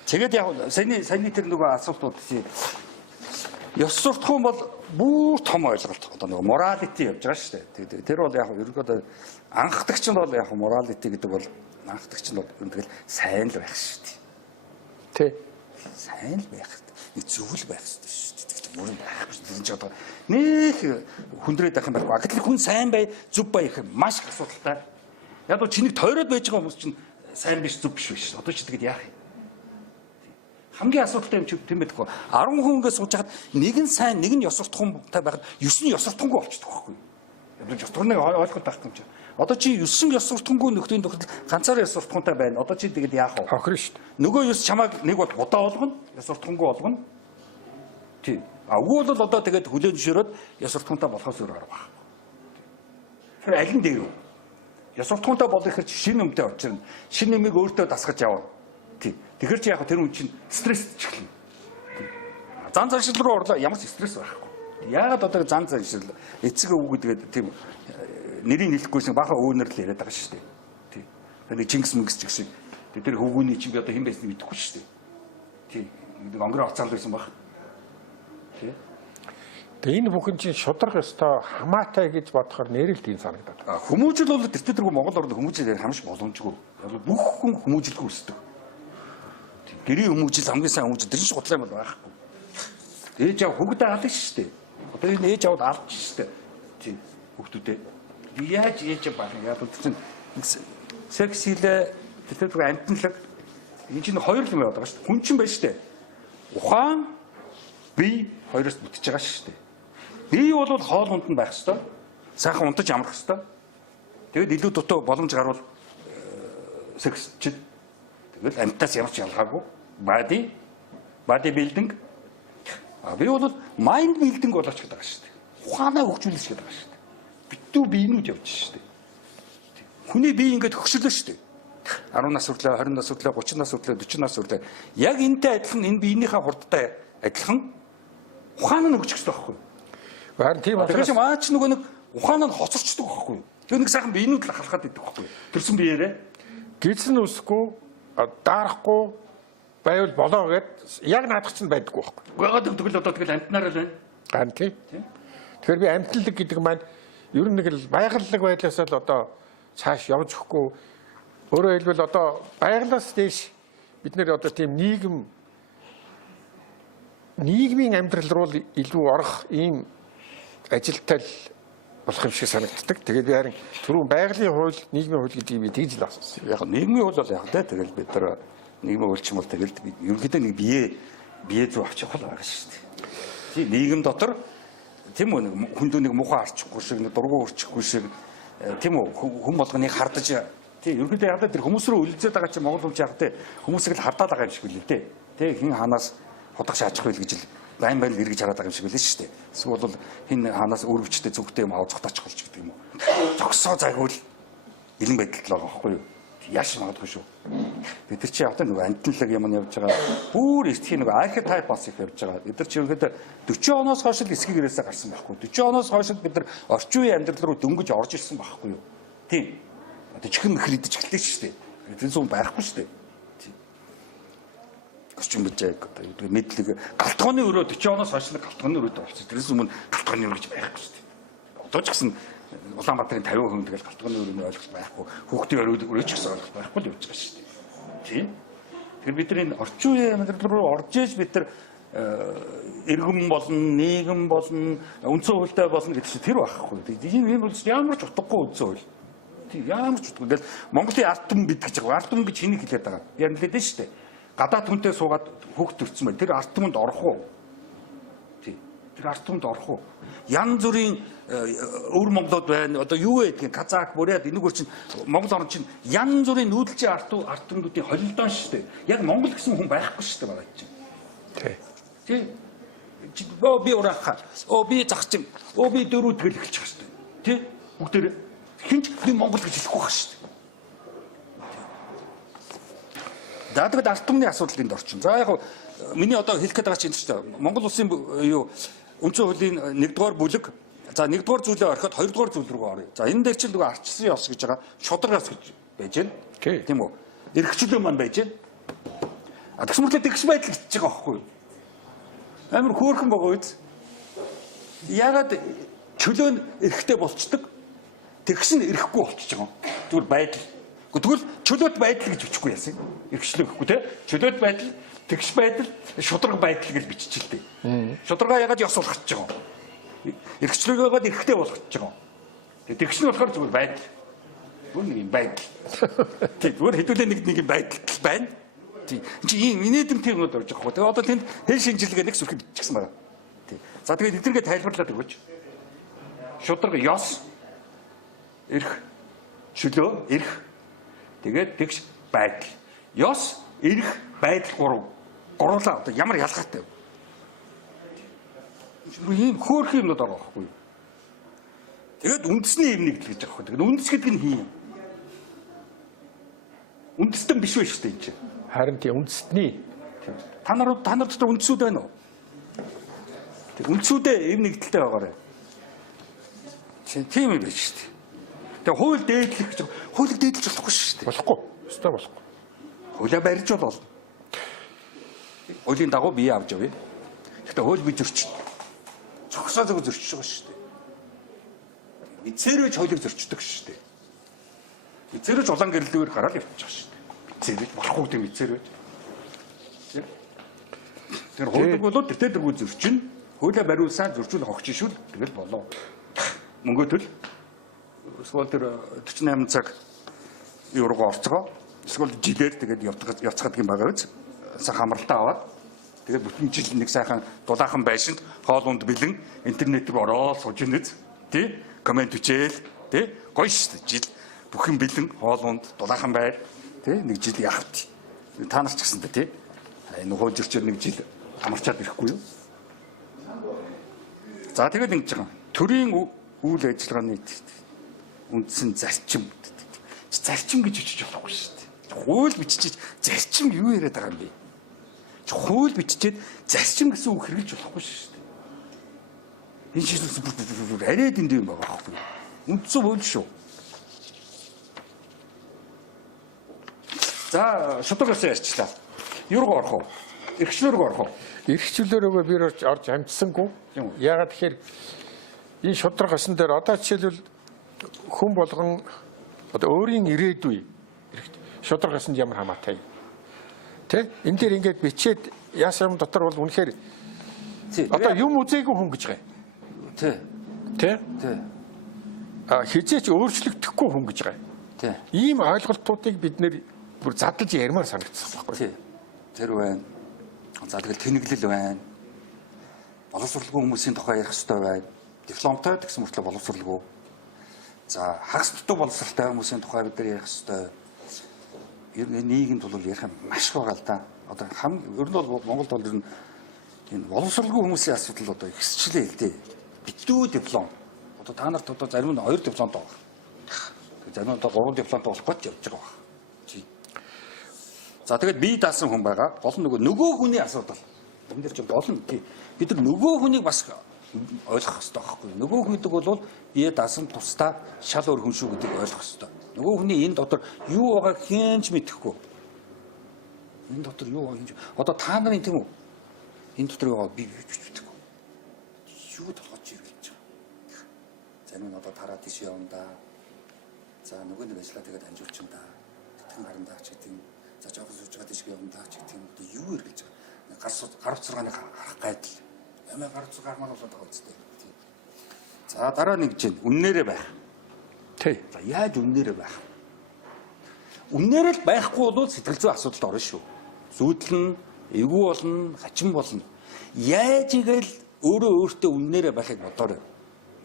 Тэгээд яг саяны тэр нөгөө асуултууд тийм ёс суртахуун бол бүр том ойлголт. Одоо нөгөө моралити явж байгаа шүү дээ. Тэр бол яг ерөнхийдөө анхдагч нь бол яг моралити гэдэг бол анхдагч нь бол тэгэл сайн л байх шүү дээ. Тэ. Сайн л байх хэрэгтэй. Нэг зөвл байх хэрэгтэй шүү дээ. Мөрөн байхгүй шүү дээ. Одоо нэг хүндрээд байх юм байхгүй. Гэтэл хүн сайн бай, зөв бай гэх маш их асуудалтай. Яг л чинийг тойроод байж байгаа хүмүүс чинь сайн биш, зөв биш биш. Одоо ч тэгэд яах юм? Хамгийн асуудалтай юм чи тийм байдаг. 10 хүн ингээд сууж хахад нэг нь сайн, нэг нь ёс суртахуунтай байхад 9 нь ёс суртахуунгүй болчихдог байхгүй. Яг ёс суртахууныг ойлгох байхгүй юм чи. Одоо чи 9 ёс суртахуунгүй нөхдийн тохиолдолд ганцаараа ёс суртахуунтай байна. Одоо чи тэгэд яах вэ? Хохирно шүү дээ. Нөгөө ёс чамайг нэг бол удаа болгоно, ёс суртахуунгүй болгоно. Тийм. Үгүй бол одоо тэгээд хүлээн зөвшөөрөөд ёс суртахуунтай болохоос өөр арга байна. Тэр аль нь дээр вэ? Ёс суртахуунтай болох хэрэг шинэ өмтэй очирна. Шинэ нэмийг өөртөө дасгаж явна. Тийм. Тэгэхээр чи яг тэр хүн чинь стресс чихлээ. Зан заншил руу орлоо ямар ч стресс байхгүй. Яагаад одоо зан заншил эцэг өвгөө тэгээд тийм нэрийг хэлэхгүйсэн баха өөнөр л яриад байгаа шүү дээ. Тийм. Тэгээд Чингис Мингис ч гэсэн тэр хөвгүүний чинь одоо хэн байсныг мэдэхгүй шүү дээ. Тийм. Нэг онгороо оцаал байсан баг. Тийм. Тэгээ энэ бүхэн чинь шудрах ёстой хамаатай гэж бодохоор нэрэл тийм санагдаад. Хүмүүжил бол тэртээ Монгол орнд хүмүүжил хамш боломжгүй. Бүх хүн хүмүүжилгүй өсдөг. Гэрийн хүмүүжил хамгийн сайн хүмүүжил тэр чинь гутлаа юм бол байхгүй. Ээж аав хүүхдээ алж шүү дээ. Одоо энэ ээж аавд алж шүү дээ. Тийм хүүхдүүдээ. Яаж ээж аав байна? Яг үл чинь сексилэ тэр амтналаг энэ чинь хоёр юм яваад байгаа шүү дээ. Хүн чинь байна шүү дээ. Ухаан бие хоёроос бүтэж байгаа шүү дээ. Бие бол хоол унд нь байх ёстой. Сайхан унтаж амрах ёстой. Тэгэд илүү дутуу боломж гарвал секс чинь тэгэл амтаас ямар ч ялгаагүй. Body building. Би бол mind building болооч гэдэг байгаа шүү дээ. Ухаанаа хөгжүүлэх гэдэг байгаа шүү дээ. Битүү биенүүд явж шүү дээ. Хүний бие ингээд хөгжлөө шүү дээ. 10 нас хүртлээ, 20 нас хүртлээ, 30 нас хүртлээ, 40 нас хүртлээ. Яг энэтэй адилхан энэ биенийхээ хурдтай адилхан ухаан нь хөгжих хэрэгтэй байхгүй юу? Харин тийм учраас маач нөгөө нэг ухаан нь хоцорчдөг байхгүй юу? Тэр нэг сайхан биенүүд л халахад идэг байхгүй юу? Тэрсэн биеэрээ гидсэн үсэхгүй даарахгүй байвал болоо гэд яг наадах чинь байдаггүй байхгүй. Уяагаад тэгвэл одоо тэгэл амтнаараа л байна. Ган тий. Тэгэхээр би амтлалэг гэдэг маань ер нь нэг л байгаллаг байдлаас л одоо цааш явж өгөхгүй. Өөрөөр хэлбэл одоо байгалаас дээш бид нэр одоо тийм нийгмийн амьдрал руу илүү орох ийм ажилтай л болох юм шиг санагддаг. Тэгээд би харин түрүүн байгалийн хууль, нийгмийн хууль гэдгийг би тэгж л асуусан. Яг нийгмийн хууль бол яг тэгэл бид нар нийгмийн хууль ч юм бол тэгэл ерөнхийдөө нэг бие зүү авчих хол байгаа шүү дээ. Тийм нийгэм дотор тийм үү нэг хүндөө нэг муухай арчихгүй шиг нэг дургу өрчихгүй шиг тийм үү хүн болгоныг хардаж тийм ерөнхийдөө яг тэр хүмүүс рүү үлдээд байгаа чинь Монгол хүмүүс яг тийм хүмүүсийг л хардаад байгаа юм шиг үлээ тийм хин ханаас худах шаачхгүй л гэж л байн байн эргэж хараад байгаа юм шиг үлээ шүү дээ. Эсвэл бол хин ханаас өрөвчтэй зүгтэй юм аваад цогтооч болж гэдэг юм уу. Зогсоо загвал илэн байдалд л байгаа байхгүй юу. Яаш магадгүй шүү. Бид нар чи одоо нөгөө антиллаг юм нь явж байгаа. Бүр эсхийн нөгөө архетайп бас их явж байгаа. Бид нар чи ерөнхийдөө 40 оноос хойш л эсхийг ирээсээ гарсан байхгүй. 40 оноос хойш бид нар орчин үеийн амьдрал руу дөнгөж орж ирсэн байхгүй юу. Тийм. Одоо чихэн хридэж эхэллээ шүү дээ. Тэр зүүн байхгүй шүү дээ. Тийм. Орчин мэжээг одоо мэдлэг галтгооны өрөө 40 оноос хойш л галтгооны өрөөд орсон. Тэрээс өмнө галтгооны өрөө гэж байхгүй шүү дээ. Одоо ч гэсэн Улаанбаатарын 50% тэгэл галтгооны өрөөний ойлголт байхгүй. Хүүхдийн өрөөч гэсэн ойлголт байхгүй л явж байгаа шүү дээ. Тийм. Тэгэхээр бид нар энэ орчин үеийн амьдрал руу орж иж бид нар иргэн болно, нийгэм болно, үндсэн хуультай болно гэдэг чинь тэр байхгүй. Энэ бол ямар ч утгагүй үндсэн хууль. Тийм ямар ч утгагүй. Ингээл Монголын ард түмэн бид гэж байгаа. Ард түмэн гэж хэнийг хэлээд байгаа. Ярил л дээ шүү дээ. Гадаад хүнтэй суугаад хүүхд төрсөн бай. Тэр ард түмэнд орох уу? Тийм. Тэр ард түмэнд орох уу? Ян зүрийн өвөр Монголууд байна. Одоо юу гэдэг Казак, Бурят энэгээр чинь Монгол орн чинь ян зүрийн нүүдэлчин ард түмнүүдийн холилдоо шүү дээ. Яг Монгол гэсэн хүн байхгүй шүү дээ байгаа чинь. Тий. Тий. Би урааха. Би загчин. Би дөрөв тэгэл эхэлж байгаа шүү дээ. Тий. Бүгдээр хинч би Монгол гэж хэлэхгүй байгаа шүү дээ. Даадад ард түмний асуудал энд орчин. За яг миний одоо хэлэх гээд байгаа чинь шүү дээ. Монгол улсын юу үндсэн хуулийн 1-р бүлэг за 1-р зүйлээ орхиод 2-р зүйл рүү оръё. За энэ дээр чинь нөгөө ардчилсан ёс гэж байгаа шудраг ёс гэж байж байна. Тийм үү? Эрхчлөө маань байж байна. А тэгс мөртлөө тэгш байдал гэж байгаа байхгүй юу? Амар хөөрхөн байгаа үз. Ягаад чөлөө нь эрхтэй болцдог. Тэгш нь эрхгүй болчихж байгаа. Тэгвэл байдал. Тэгвэл чөлөөт байдал гэж бичихгүй яасан. Эрхчлөө гэхгүй те. Чөлөөт байдал, тэгш байдал, шудраг байдал гэж биччихэлтэй. Шудрага ягаад ёс болгож байгаа. Эрхчлөөг ягаад эрхтэй болгож байгаа. Тэгш нь болохоор зүгээр байдал. Бүр нэг юм байдал. Тийм зүгээр хэдүүлээ нэг юм байдал байна. Тийм. Чи ийм инээдэмтэй юмуд орж байгаа хөө. Тэгээ одоо тэнд хэл шинжилгээ нэг сүрхий биччихсэн байна. Тийм. За тэгээд эднэргээ тайлбарлаад өгөөч. Шудраг ёс, эрх, чөлөө, эрх. Тэгээд тэгш байдал. Ёс, эрх, байдал гурлаа одоо ямар ялгаатай вэ? Ийм хөөрхөн юмнууд байгаа байхгүй юу? Тэгээд үндэсний юм нэгдэл гэж байгаа байхгүй. Тэгээд үндэс гэдэг нь хин юм. Үндэстэн биш вэ шүү дээ энэ чинь. Харин тийм үндэстний та нар дотор үндэсүүд байна уу? Тэг үндэсүүдээ юм нэгдэлтэй байгаарай. Тийм юм биш шүү дээ. Тэг хууль дээдлэх гэж хуулийг дээдлж болохгүй шүү дээ. болохгүй. Өстой болохгүй. Хуулиа барьж болно. Хуулийн дагуу бие авч явъя. Гэхдээ хууль би зөрчиж цогсоо зөв зөрчиж байгаа шүү дээ. Эцээрэж хуулийг зөрчдөг шүү дээ. Эцээрэж улаан гэрэлдээр гараад явчих шүү дээ. Эцээрэж болохгүй гэм эцээрэж. Тэр хуулийг болоод тэр дэргүү зөрчин, хуулиа бариулсан зөрчил хогч шүүл тэгэл болоо. Мөнгө төл эсвэл тэр 48 цаг еврого орцгоо эсвэл жилээр тэгээд явцгаад юм байгаа биз. Сайхан хамралтаа аваад тэгээд бүтэн жил нэг сайхан дулаахан байшинд хоолунд бэлэн интернет рүү ороод сууж инэз тий комент үчээл тий гоё шүү дээ жил бүхэн бэлэн хоолунд дулаахан байр тий нэг жил явт та нар ч гэсэндээ тий энэ хөөжөрчөр нэг жил амарчаад ирэхгүй юу. За тэгээд ингэж байгаа төрийн үйл ажиллагааны үндсэн зарчим гэж бичиж болохгүй шүү дээ. Хууль бичиж зарчим юу яриад байгаа юм бэ? Хууль бичиж зарчим гэсэн үг хэрэглэж болохгүй шүү дээ. Энэ чинь арай дэндүү юм байгаа байхгүй юу? Үндсэн хууль шүү. За шудрагаас ярьчлаа. Юу руу орох вэ? Эрхчлөө рүү орох уу? Эрхчлөөрөө би орж амжсангүй. Ягаад тэгэхээр энэ шудраг асан дээр одоо жишээлбэл хүн болгон одоо өөрийн ирээдүй шудраг асанд ямар хамаатай. Тэ? Энэ дээр ингээд бичээд яасан юм дотор бол үнэхээр одоо юм үзээгүй хүн гэж байгаа. Тэ. Тэ? Тэ. Хизээч өөрчлөгдөхгүй хүн гэж байгаа. Тэ. Ийм ойлголтуудыг бид нэр бүр задлж ярмаар санагдсан байхгүй. Тэ. Тэр байна. За тэгэл тэнэглэл байна. боловсралгүй хүмүүсийн тухай ярих хэрэгтэй байна. Дипломтой гэсэн мөртлөө боловсралгүй. За хагас дутуу боловсралтай хүмүүсийн тухай бид нар ярих хэрэгтэй. Ер нь нийгэмд бол ярих юм маш их байгаа л да. Одоо ер нь бол Монголд бол ер нь энэ боловсралгүй хүмүүсийн асуудал одоо ихсчлээ л дээ. Битүү диплом. Одоо та нарт одоо зарим нь 2 дипломтой байгаа. Зарим нь одоо 3 дипломтой болох гэж явж байгаа байна. За тэгээд бие даасан хүн байгаа. Гол нь нөгөө хүний асуудал. Энд дэр чинь гол нь бид нар нөгөө хүнийг бас ойлгох хэрэгтэй байхгүй. Нөгөө хүнийг бол бие даасан тусдаа шал өөр хүн шүү гэдгийг ойлгох хэрэгтэй. Нөгөө хүний энэ дотор юу байгааг хинч мэдэхгүй. Энэ дотор юу байгаа юм. Одоо та нарын тийм үү? Энэ дотор юу байгааг би мэдэхгүй. Юу толгойч ирүүлж байгаа. Зарим нь одоо тараа тийш явна да. За нөгөө нэг ажиллаа тэгээд амжуулчихна да. Тэтгэн гарандаа ч гэдэг юм. За жоохон сууж байгаа тийш явна да ч гэдэг юм. Юу иргэлж байгаа. Гар утсаргааны харах гайдал. Ямаа гар утсаргаар маань болоод байгаа үстэй. За дараа нэг чинь үннээрээ байх. Тий. За яаж үннээрээ байх? Үннээрээ л байхгүй бол сэтгэл зүйн асуудалд орно шүү. Зүйдлэн, эвгүй болно, хачин болно. Яаж игээл өөртөө үннээрээ байхыг бодоорой.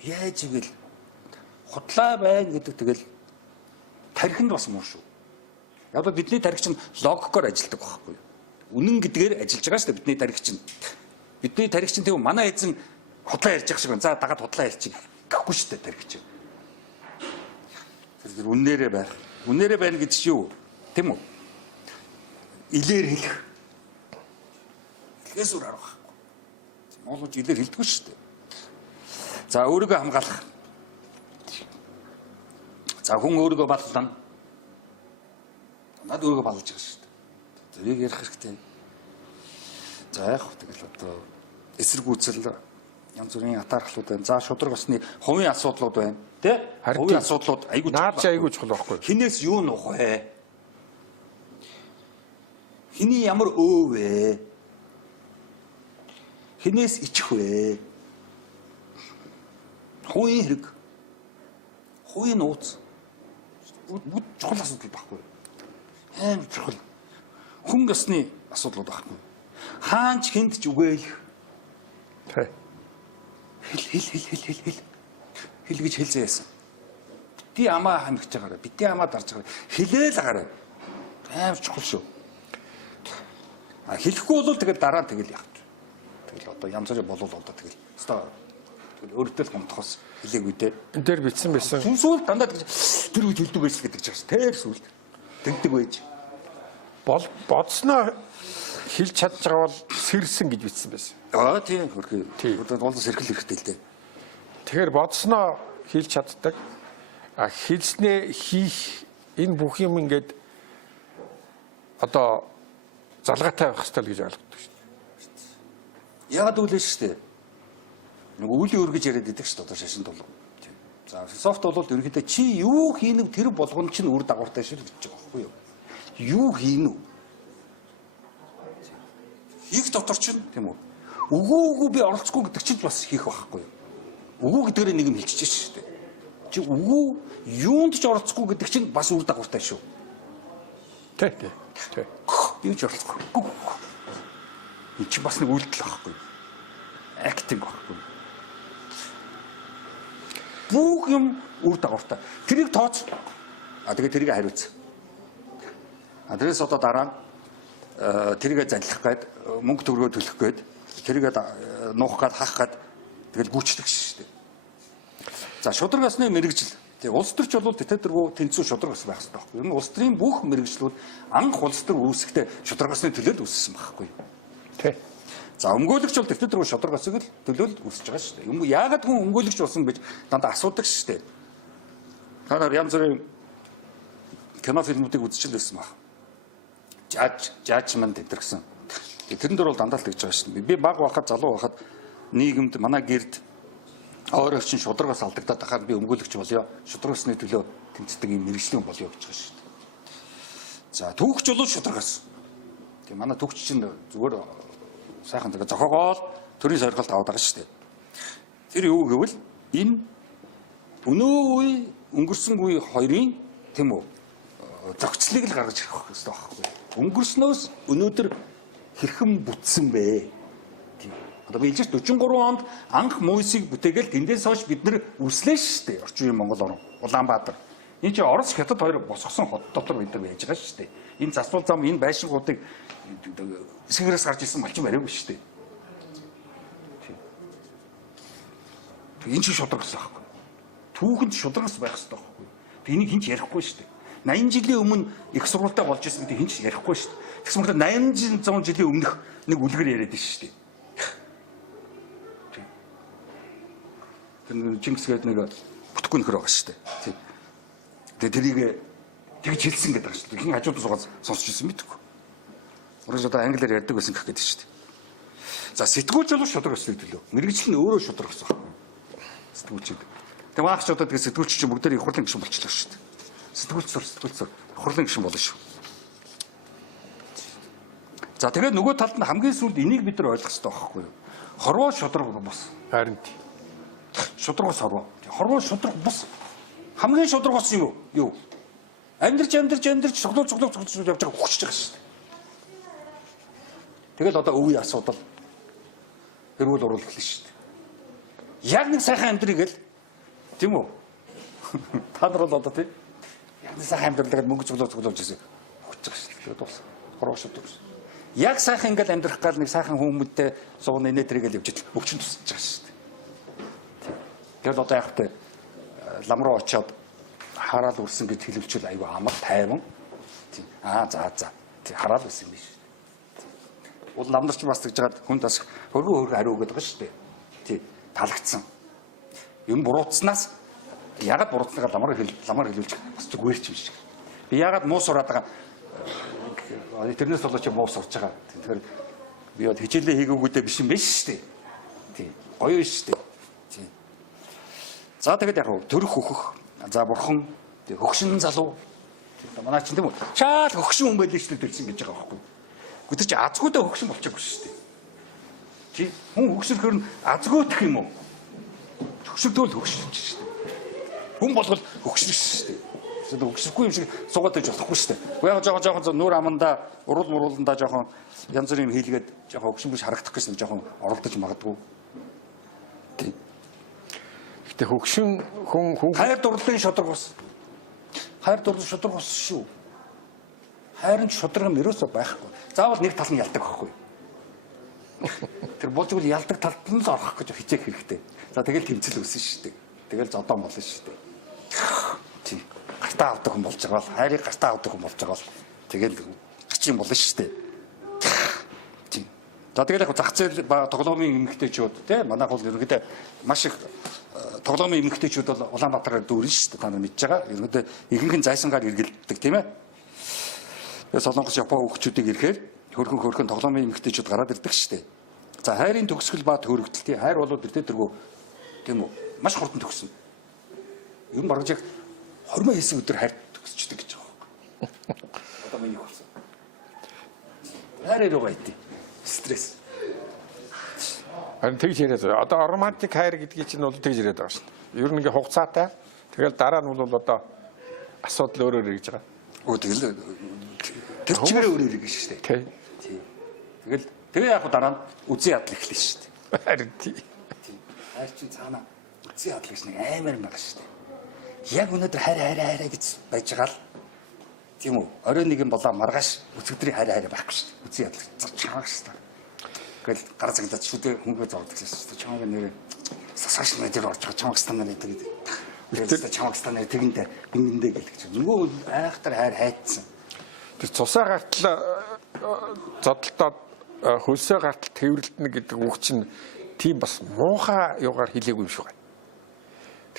Яаж игээл худлаа байна гэдэг тэгэл тархинд бас муу шүү. Яг л бидний тархи чинь логикоор ажилладаг байхгүй юу? Үнэн гэдгээр ажиллаж байгаа шүү дээ бидний тархи чинь. Бидний тархи чинь тийм манай эзэн худлаа ярьж байгаа шиг байна. За дагаад худлаа ярьчих гэхгүй шүү дээ тархи чинь. Тэр үннээрээ байх. Үннээрээ байна гэдэг чинь юу? Тийм үү? Илээр хэлэх. Хэлээс үр арга байхгүй. Монголч илээр хэлдэггүй шүү дээ. За өөрийгөө хамгаалах. За хүн өөрийгөө баллаа. Наад өөрийгөө баллаж байгаа шүү дээ. Тэрийг ярих хэрэгтэй. За яг тэгэл одоо эсэргүүцэл янз бүрийн атаархлууд байна. За шудраг басны хувийн асуудлууд байна. Тэ? Хувийн асуудлууд айгүй наад чи айгүй чухал байхгүй. Хинээс юу нуух вэ? Хиний ямар өө вэ? Хинээс ичих вэ? Хувийн хэрэг. Хувийн нууц. Бүгд чухал асуудал байхгүй. Аим чухал. Хүн гэсний асуудлууд байхгүй. Хаанч хүнд ч үгээлэх. Тий. Хэл гэж хэлзээсэн. Бити амаа хамигч байгаарай. Бити амаа дарж байгаарай. Хэлээл агараа. Аим чухал шүү. Хэлэхгүй бол тэгэл дараа нь тэгэл яах. Тэгэл одоо янз бүрийн болов одоо тэгэл. Өстой. Тэгэл өөртөө л гомдохоос хэлээгүй дээ. Энд дээр бичсэн байсан. Сүнсүүл дандаа тэр үед хэлдэг байсан гэдэг чинь тэр сүлд. Тэгдэг байж. Бодсноо хэлж чадж байгаа бол сэрсэн гэж бичсэн байсан. Тийм хөрхий. Бол сэрхэл хэрэгтэй л дээ. Тэгэхээр бодсноо хэлж чаддаг. Хэлснээ хийх энэ бүх юм ингээд одоо залгаатай байх хэрэгтэй л гэж ойлгодог шүү дээ. Яагаад үлээ шүү дээ. Нэг үлийн өр гэж яриад идэг шүү дээ одоо шашин тул. За философт бол ерөнхийдөө чи юу хийнэ тэр болгоно чинь үр дагавартай шүү гэж байгаа байхгүй юу? Юу хийнэ үү? Хийх дотор чинь тийм үү? Үгүй би оролцохгүй гэдэг чинь бас хийх байхгүй юу? Үгүй гэдгээр нэг юм хэлчихэж шүү дээ. Чи үгүй юунд ч оролцохгүй гэдэг чинь бас үр дагавартай шүү. Тий. Юу ч оролцохгүй. Энэ чи бас нэг үйлдэл байхгүй юу? Актинг байхгүй юу? Бүх юм үр дагавартай. Тэрийг тооц. Тэгээд тэрийг хариуц. Тэрээс одоо дараа нь тэрийгэ заллах гээд мөнгө төгрөгөө төлөх гээд тэрийгэ нуух гээд хах гээд тэгэл гүйцэтгэх шүү дээ. За шудраг басны мэрэгжил. Тэг улс төрч бол дэтэдэргүй тэнцүү шудраг бас байх хэрэгтэй байхгүй юу? Улс төрийн бүх мэрэгжлүүд анх улс төр үүсэхдээ шудраг басны төлөөлөл үүссэн байхгүй юу? Тий. За өмгөөлөгч бол дэтэдэргүй шудраг басыг л төлөөлөл үүсэж байгаа шүү дээ. Яагаад хүн өмгөөлөгч болсон гэж дандаа асуудаг шүү дээ. Та нар янз бүрийн кино фильмүүдийг үзчихэл байсан баг. Жаажмент гэдэрсэн. Тэрэн дээр бол дандаа л тэгж байгаа шүү дээ. Би баг байхад залуу байхад нийгэмд манай гэрд өөрөө чинь шудрагаас алдагдаад тахаар би өмгөөлөгч болёо. Шудрагсны төлөө тэмцдэг юм мэрэгжлийн болёо гэж байгаа шүү дээ. За түүхч бол шудрагаас. Тэгээ манай түүхч чинь зүгээр сайхан тэгээ зохиогоол төрийн сорилт аваад байгаа шүү дээ. Тэр юу гэвэл энэ өнөө үе өнгөрсөн үе хоёрын тийм үү зохицлыг л гаргаж ирэх хэрэгтэй байхгүй юу? Өнгөрснөөс өнөөдөр хэрхэн бүтсэн бэ? Одоо би хэлж 43 онд анх Мойсыг бүтээгээл тэндээс хойш бид нар үрслээ шүү дээ. Орчин үеийн Монгол орн Улаанбаатар. Энэ чинь Орос хятад хоёр босгосон хот дотор бид нар байж байгаа шүү дээ. Энэ засвал зам энэ байшингуудыг эсгээрээс гарч ирсэн малчин бариагүй шүү дээ. Энэ чинь шударгасан байхгүй. Түүхэнд шударгас байх хэрэгтэй байхгүй. Энийг хинч ярихгүй шүү дээ. 80 жилийн өмнө их сургуультай болж ирсэн гэдэг хинч ярихгүй шүү дээ. Тэгсэн мэт 800 жилийн өмнөх нэг үлгэр яриад байна шүү дээ. Тэр Чингис гэдэг нэг бүтгэхгүй нөхөр байгаа шүү дээ. Тэгээ тэрийг тэгж хэлсэн гэдэг шүү дээ. Хин хажууд суугаад сонсч ирсэн мэдгүй. Өөрөөр одоо англиар ярьдаг байсан гэх гэдэг шүү дээ. За сэтгүүлч бол шударгасан төлөө. Мэргэжил нь өөрөө шударгасан. Сэтгүүлчид. Тэгээ маагч одоо тэгээ сэтгүүлч чинь бүгдээр их хурлын гишүүн болчихлоо шүү дээ. Сэтгүүлч хурлын гишүүн болно шүү. За тэгээд нөгөө талд нь хамгийн сүүлд энийг бид нар ойлгох хэрэгтэй байхгүй юу? Хорвоо шударга бус. Харин тий. Шударгаас хорвоо. Хорвоо шударга бус. Хамгийн шударга бус юм юу? Амьдрч цуглуулж явж байгаа хүчж байгаа шүү дээ. Тэгэл одоо өвийн асуудал эрүүл урал эхэлнэ шүү дээ. Яг нэг сайхан амьдрыг л тийм үү? Та нар бол одоо тийм яг нэг сайхан амьдралаар мөнгө цуглуулж ирсэн. Хүчж байгаа шүү дээ. Тэгээд дуусах. Хорвоо шударга. Яг сайхан ингээл амьдрах гал нэг сайхан хүмүүстээ сууна инээ тэргээл явж идэл өвчин тусаж байгаа шүү дээ. Тэгэл одоо яг тэ лам руу очиод хараал үрсэн гэж хэлвчүүл аюу амар тайван. За. Тий хараал байсан юм биш. Уул ламнарч бас тэгж жагаад хүн бас хөргөө хариу өгöd байгаа шүү дээ. Тий талагдсан. Юм буруутснаас ягаад буруутснаа ламар хэлүүлж бас ч үгээрч юм шиг. Би ягаад муу сураад байгаа тэрнээс болоо чи муу сурж байгаа. Тэгэхээр би одоо хичээлээ хийгээгүйдээ биш юм байна шүү дээ. Тий гоё шүү дээ. Тий. За тэгээд яг төрөх хөхөх. За бурхан хөгшин залуу. Манай чинь тийм үү? Шаал хөгшин хүн байлээ шүү дээ төрсэн гэж байгаа байхгүй. Гэхдээ чи азгүйдээ хөгшин болчихгүй шүү дээ. Чи хүн хөгшөлхөр нь азгүйдэх юм уу? Хөгшөлтөөл хөгшилж шүү дээ. Хүн болгол хөгшин шүү дээ. Хөгшөхгүй юм шиг суугаад байж болохгүй шүү дээ. Яг жоохон нүүр аманда урал мурууландаа жоохон янз бүрийн юм хийлгээд жоохон хөгшин биш харагдах гэсэн жоохон оролдож магадгүй. Тийм. Гэтэ хөгшин хүн хайр дурлалын шударга бас. Хайр дурлал шударга бас шүү. Хайрын шударга юм ерөөсөө байхгүй. Заавал нэг тал нь ялдаг байхгүй. Тэр болж игэл ялдаг талд нь л орох гэж хичээх хэрэгтэй. За тэгэл тэмцэл үүсэн шүү дээ. Тэгэл зодон болно шүү дээ. Тийм. Гартаа авдаг хүн болж байгаа бол хайрыг гартаа авдаг хүн болж байгаа бол тэгэл гэрчин болно шүү дээ. Тийм. За тэгэл яг зах зээл ба тоглоомын эмэгтэйчүүд тийм манайх бол ерөнхийдөө маш их тоглоомын эмэгтэйчүүд бол Улаанбаатараар дүүрэн шүү дээ. Та нар мэдж байгаа. Ерөнхийдөө ихэнх нь зайсангаар эргэлддэг тийм ээ. Тэгээ Солонгос Япон хөгчүүдийг ирэхээр хөрхөн тоглоомын эмэгтэйчүүд гараад ирдэг шүү дээ. За хайрын төгсгөл ба төрөгдөл тийм хайр болоод ирдэ тэргүү тийм үү маш хурдан төгсөн. Ер нь бараг яг 29 өдөр хайр төгсчдөг гэж байгаа юм. Одоо миний хурсан. Хайр руу гайд. Стресс. харин тэгж яриад байгаа. Одоо романтик хайр гэдгийг чинь бол тэгж яриад байгаа шүү дээ. Ер нь ингээ хугацаатай. Тэгэл дараа нь бол одоо асуудал өөрөөр ирж байгаа. Тэгэл тэр чигээр өөрөөр ирж шүү дээ. Тийм. Тэгээ яг дараа нь үзий ядал эхлэв шүү дээ. Харин тий. Хайр чинь цаана үзий ядал гэж нэг амар юм байгаа шүү дээ. Яг өнөөдөр хайраа гэж байж байгаа л тийм үү? Оройн нэгэн болоо маргааш өцгөдрийн хайраа байхгүй шүү дээ. Үзий ядал чамаа шүү дээ. Тэгэл гар загнаад шүдэ хөнгөө зовдөг шүү дээ. Чамаа нэр сасааш мэдэр орж чамаг станаар гэдэг. Тэгэл чамаг станаар тэгэндээ биндээ гэлдэг чинь. Нөгөө айхтар хайр хайцсан. Тэр цусаа гартал зодтолдоод хөлсөө гартал тэрвэрлэнэ гэдэг үг чинь тийм бас муухай югаар хэлээгүй юм шиг байна.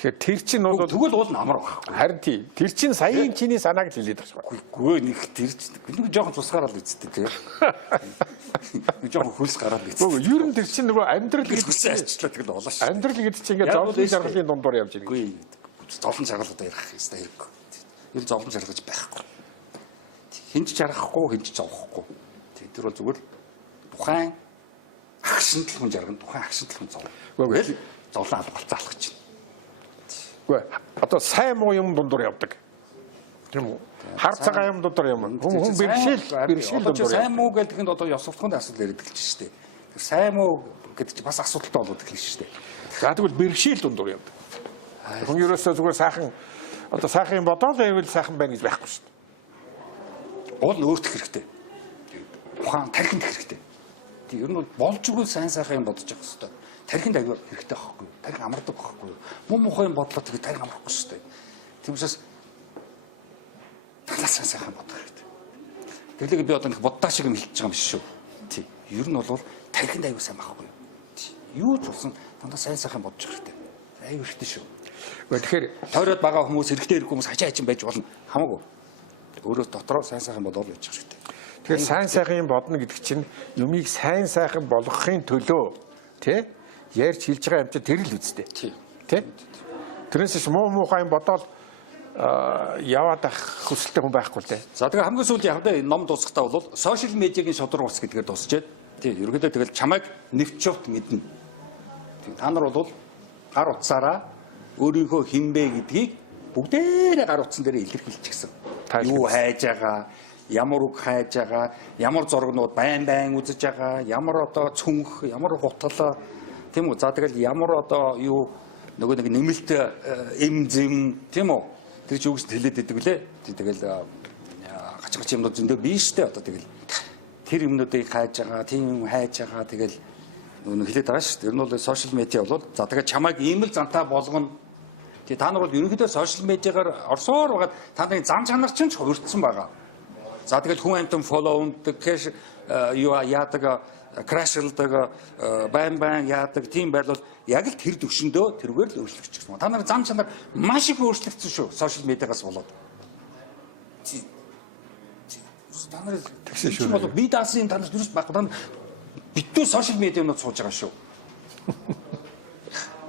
Тэгэхээр тэр чинь бол тэгвэл уул амар байхгүй. Харин тий. Тэр чинь саяын чиний санааг л хэлээд байгаа шүү. Үгүй нэг тэр чинь нэг жоохон цус гараад үзтээ тий. Нэг жоохон хөлс гараад үзтээ. Үгүй ер нь тэр чинь нөгөө амьдрал гэдэг чинь арчлаа тэгэл болоо шүү. Амьдрал гэдэг чинь ингээд зовлон жаргалын дундуур явж байгаа. Үгүй зовлон жаргалуудаа ярих хэрэгтэй хэрэггүй. Ер нь зовлон жаргалж байхгүй. Хинч жаргахгүй, хинч зовхгүй. Тэр бол зүгээр тухайн агшинтал хүн жаргана, тухайн агшинтал хүн зов. Үгүй зовлон алгалцаалах чинь. Одоо сайн муу юм дундуур явдаг. Тийм үү? Хар цагаан юм дундуур юм. Хүн бэрхшээл дундуур. Сайн муу гэдэг нь одоо ёс суртахууны асуудал яриад эхэлж штэ. Сайн муу гэдэг чинь бас асуудалтай болоод эхэлнэ шүү дээ. За тэгвэл бэрхшээл дундуур явдаг. Хүн ерөөсөө зүгээр сайхан одоо сайхан юм бодоод байвал сайхан байна гэж байхгүй шүү дээ. Уул нь өөртөх хэрэгтэй. Ухаан тархинд хэрэгтэй. Тэг ер нь болж игэл сайн сайхан юм бодож явах хэрэгтэй. Тархинд аягүй хэрэгтэй байхгүй юу? Тархи амардаг байхгүй юу? Муу мухай юм бодлоо тэгээд тархи амархгүй шүү дээ. Тийм учраас талаас сайн сайхан бодох хэрэгтэй. Тэглэг би одоо нэг боддаа шиг юм хэлж байгаа юм шүү. Тий. Ер нь бол тархинд аягүй сайн байхгүй юу? Юу ч болсон дандаа сайн сайхан бодож хэрэгтэй. Аягүй хэрэгтэй шүү. Тэгэхээр тойроод байгаа хүмүүс хэрэгтэй хэрэггүй хүмүүс хачаа хачин байж болно. Хамаагүй. Өөрөө дотроо сайн сайхан бодоод явж хэрэгтэй. тэгэхээр сайн сайхан юм бодно гэдэг чинь юмыг сайн сайхан болгохын төлөө тий ярьж хэлж байгаа юм чинь тэр л үстэй. Тий. Тий. Тэрнээс муу муухай юм бодоод яваад ах хүсэлтэй хүн байхгүй л дээ. За тэгээ хамгийн сүүлийн явдаа ном дуусгахдаа бол сошиал медиагийн шудраг ус гэдгээр дуусчээд тий ерөөдөө тэгэл чамайг нэвчвт мэднэ. Та нар бол гар утсаараа өөрийнхөө хинбэ гэдгийг бүгдээрээ гар утсан дээр илэрхийлчихсэн. Юу хайж байгаа, ямар үг хайж байгаа, ямар зургнууд байн үзэж байгаа, ямар одоо цүнх, ямар гутал тийм үү. За тэгэл ямар одоо юу нөгөө нэг нэмэлт эмзэм тийм үү. Тэр ч үгс хэлээд идэг лээ. Тэгэл гач юмнууд зөндөө биш дээ одоо тэгэл тэр юмнуудыг хайж байгаа, тийм хайж байгаа тэгэл нөгөө хэлээд байгаа шүү дээ. Ер нь бол сошиал медиа бол за тэгээ чамайг ийм л зантаа болгоно. Тэгээ та нар бол ерөнхийдөө сошиал медиагаар орсоор байгаад та нарын зам чанар чинь ч хувирдсан байгаа. За тэгэл хүн амтан фоллоунд кэш юу яадаг крашилдаг байн яадаг тийм байл бол яг л тэр төвшөндөө тэргээр л өөрчлөгдчихсэн. Та нарын зам чанар маш их өөрчлөгдсөн шүү сошиал медиагаас болоод. Та нар тэгсэн шүү. Бол би даасан та нар зүрс байхгүй. Та нар битүү сошиал медианууд сууж байгаа шүү.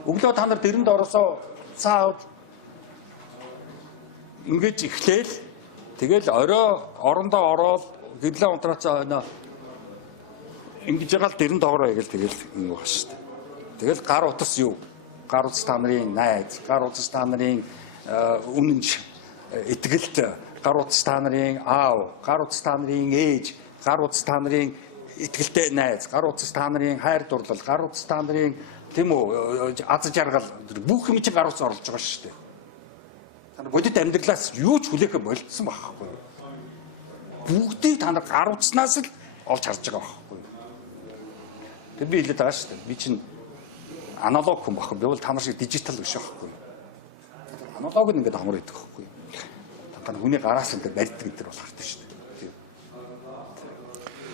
Өглөө та нар дэрэнд ороосоо цаа ингэж эхлээл тэгэл орой орондоо ороод гэрлээ унтраацаа байна. Ингэж байгаа л дэрэнд ороо гэл тэгэл юм байна шүү дээ. Тэгэл гар утас юу? Гар утас та нарын найз, гар утас та нарын үнэнч итгэлт, гар утас та нарын аав, гар утас та нарын ээж, гар утас та нарын итгэлтэй найз, гар утас та нарын хайр дурлал, гар утас та нарын тийм үү аз жаргал бүх юм чинь гар утас орлож байгаа шүү дээ. Та нар бодит амьдралаас юу ч хүлээхэ болцсон байхгүй юу? Бүгдийг та нар гар утаснаас л олж харж байгаа байхгүй юу? Тэг би хэлээд байгаа шүү дээ. Би чинь аналог хүн байхгүй. Би бол та нар шиг дижитал биш байхгүй юу? Аналог нь ингээд амар байдаг байхгүй юу? Та нар хүний гараас ингээд барьдаг гэдэг бол хартай шүү дээ.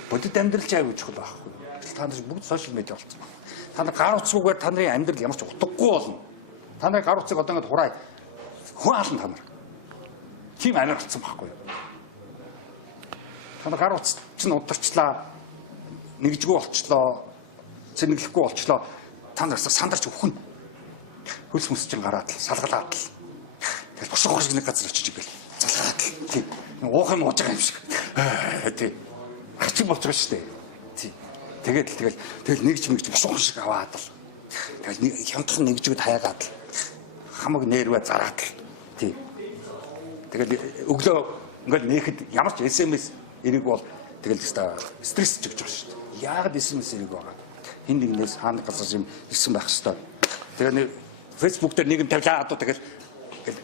Бодит амьдрал ч аягүй чухал байхгүй юу? Та нар бүгд сошиал медиа болсон байна. Та нар гар утсгүйгээр та нарын амьдрал ямар ч утгагүй болно. Та нарын гар утсыг одоо ингээд хураа хүн аална та нар. Тийм амар болсон байхгүй юу? Та нар гар утас чинь ударчлаа. Нэгжгүй болчлоо. Цэнэглэхгүй болчлоо. Та нараас сандарч өвхөн. Хөлс мөс чинь гараад л салгалаад л. Тэгэл бошгоо шиг нэг газар очиж игэл. Залгаад л. Тийм. Уух юм ууж байгаа юм шиг. Тийм. Ач юм болж байгаа шүү дээ. Тийм. Тэгэл нэгж мэгж бошгоо шиг аваад л. Тэгэл хямдхан нэгжүүд хайгаад л. Хамаг нэрвэ зараад л. Тийм. Тэгэл өглөө ингээл нээхэд ямар ч SMS энийг бол тэгэл стресс чигж байгаа шүү дээ. Яагаад SMS энийг байгаа? Хин нэгнээс хаана газар юм ирсэн байх хэвээр. Тэгээ нэг Facebook дээр нэг юм тавилаа адуу тэгэл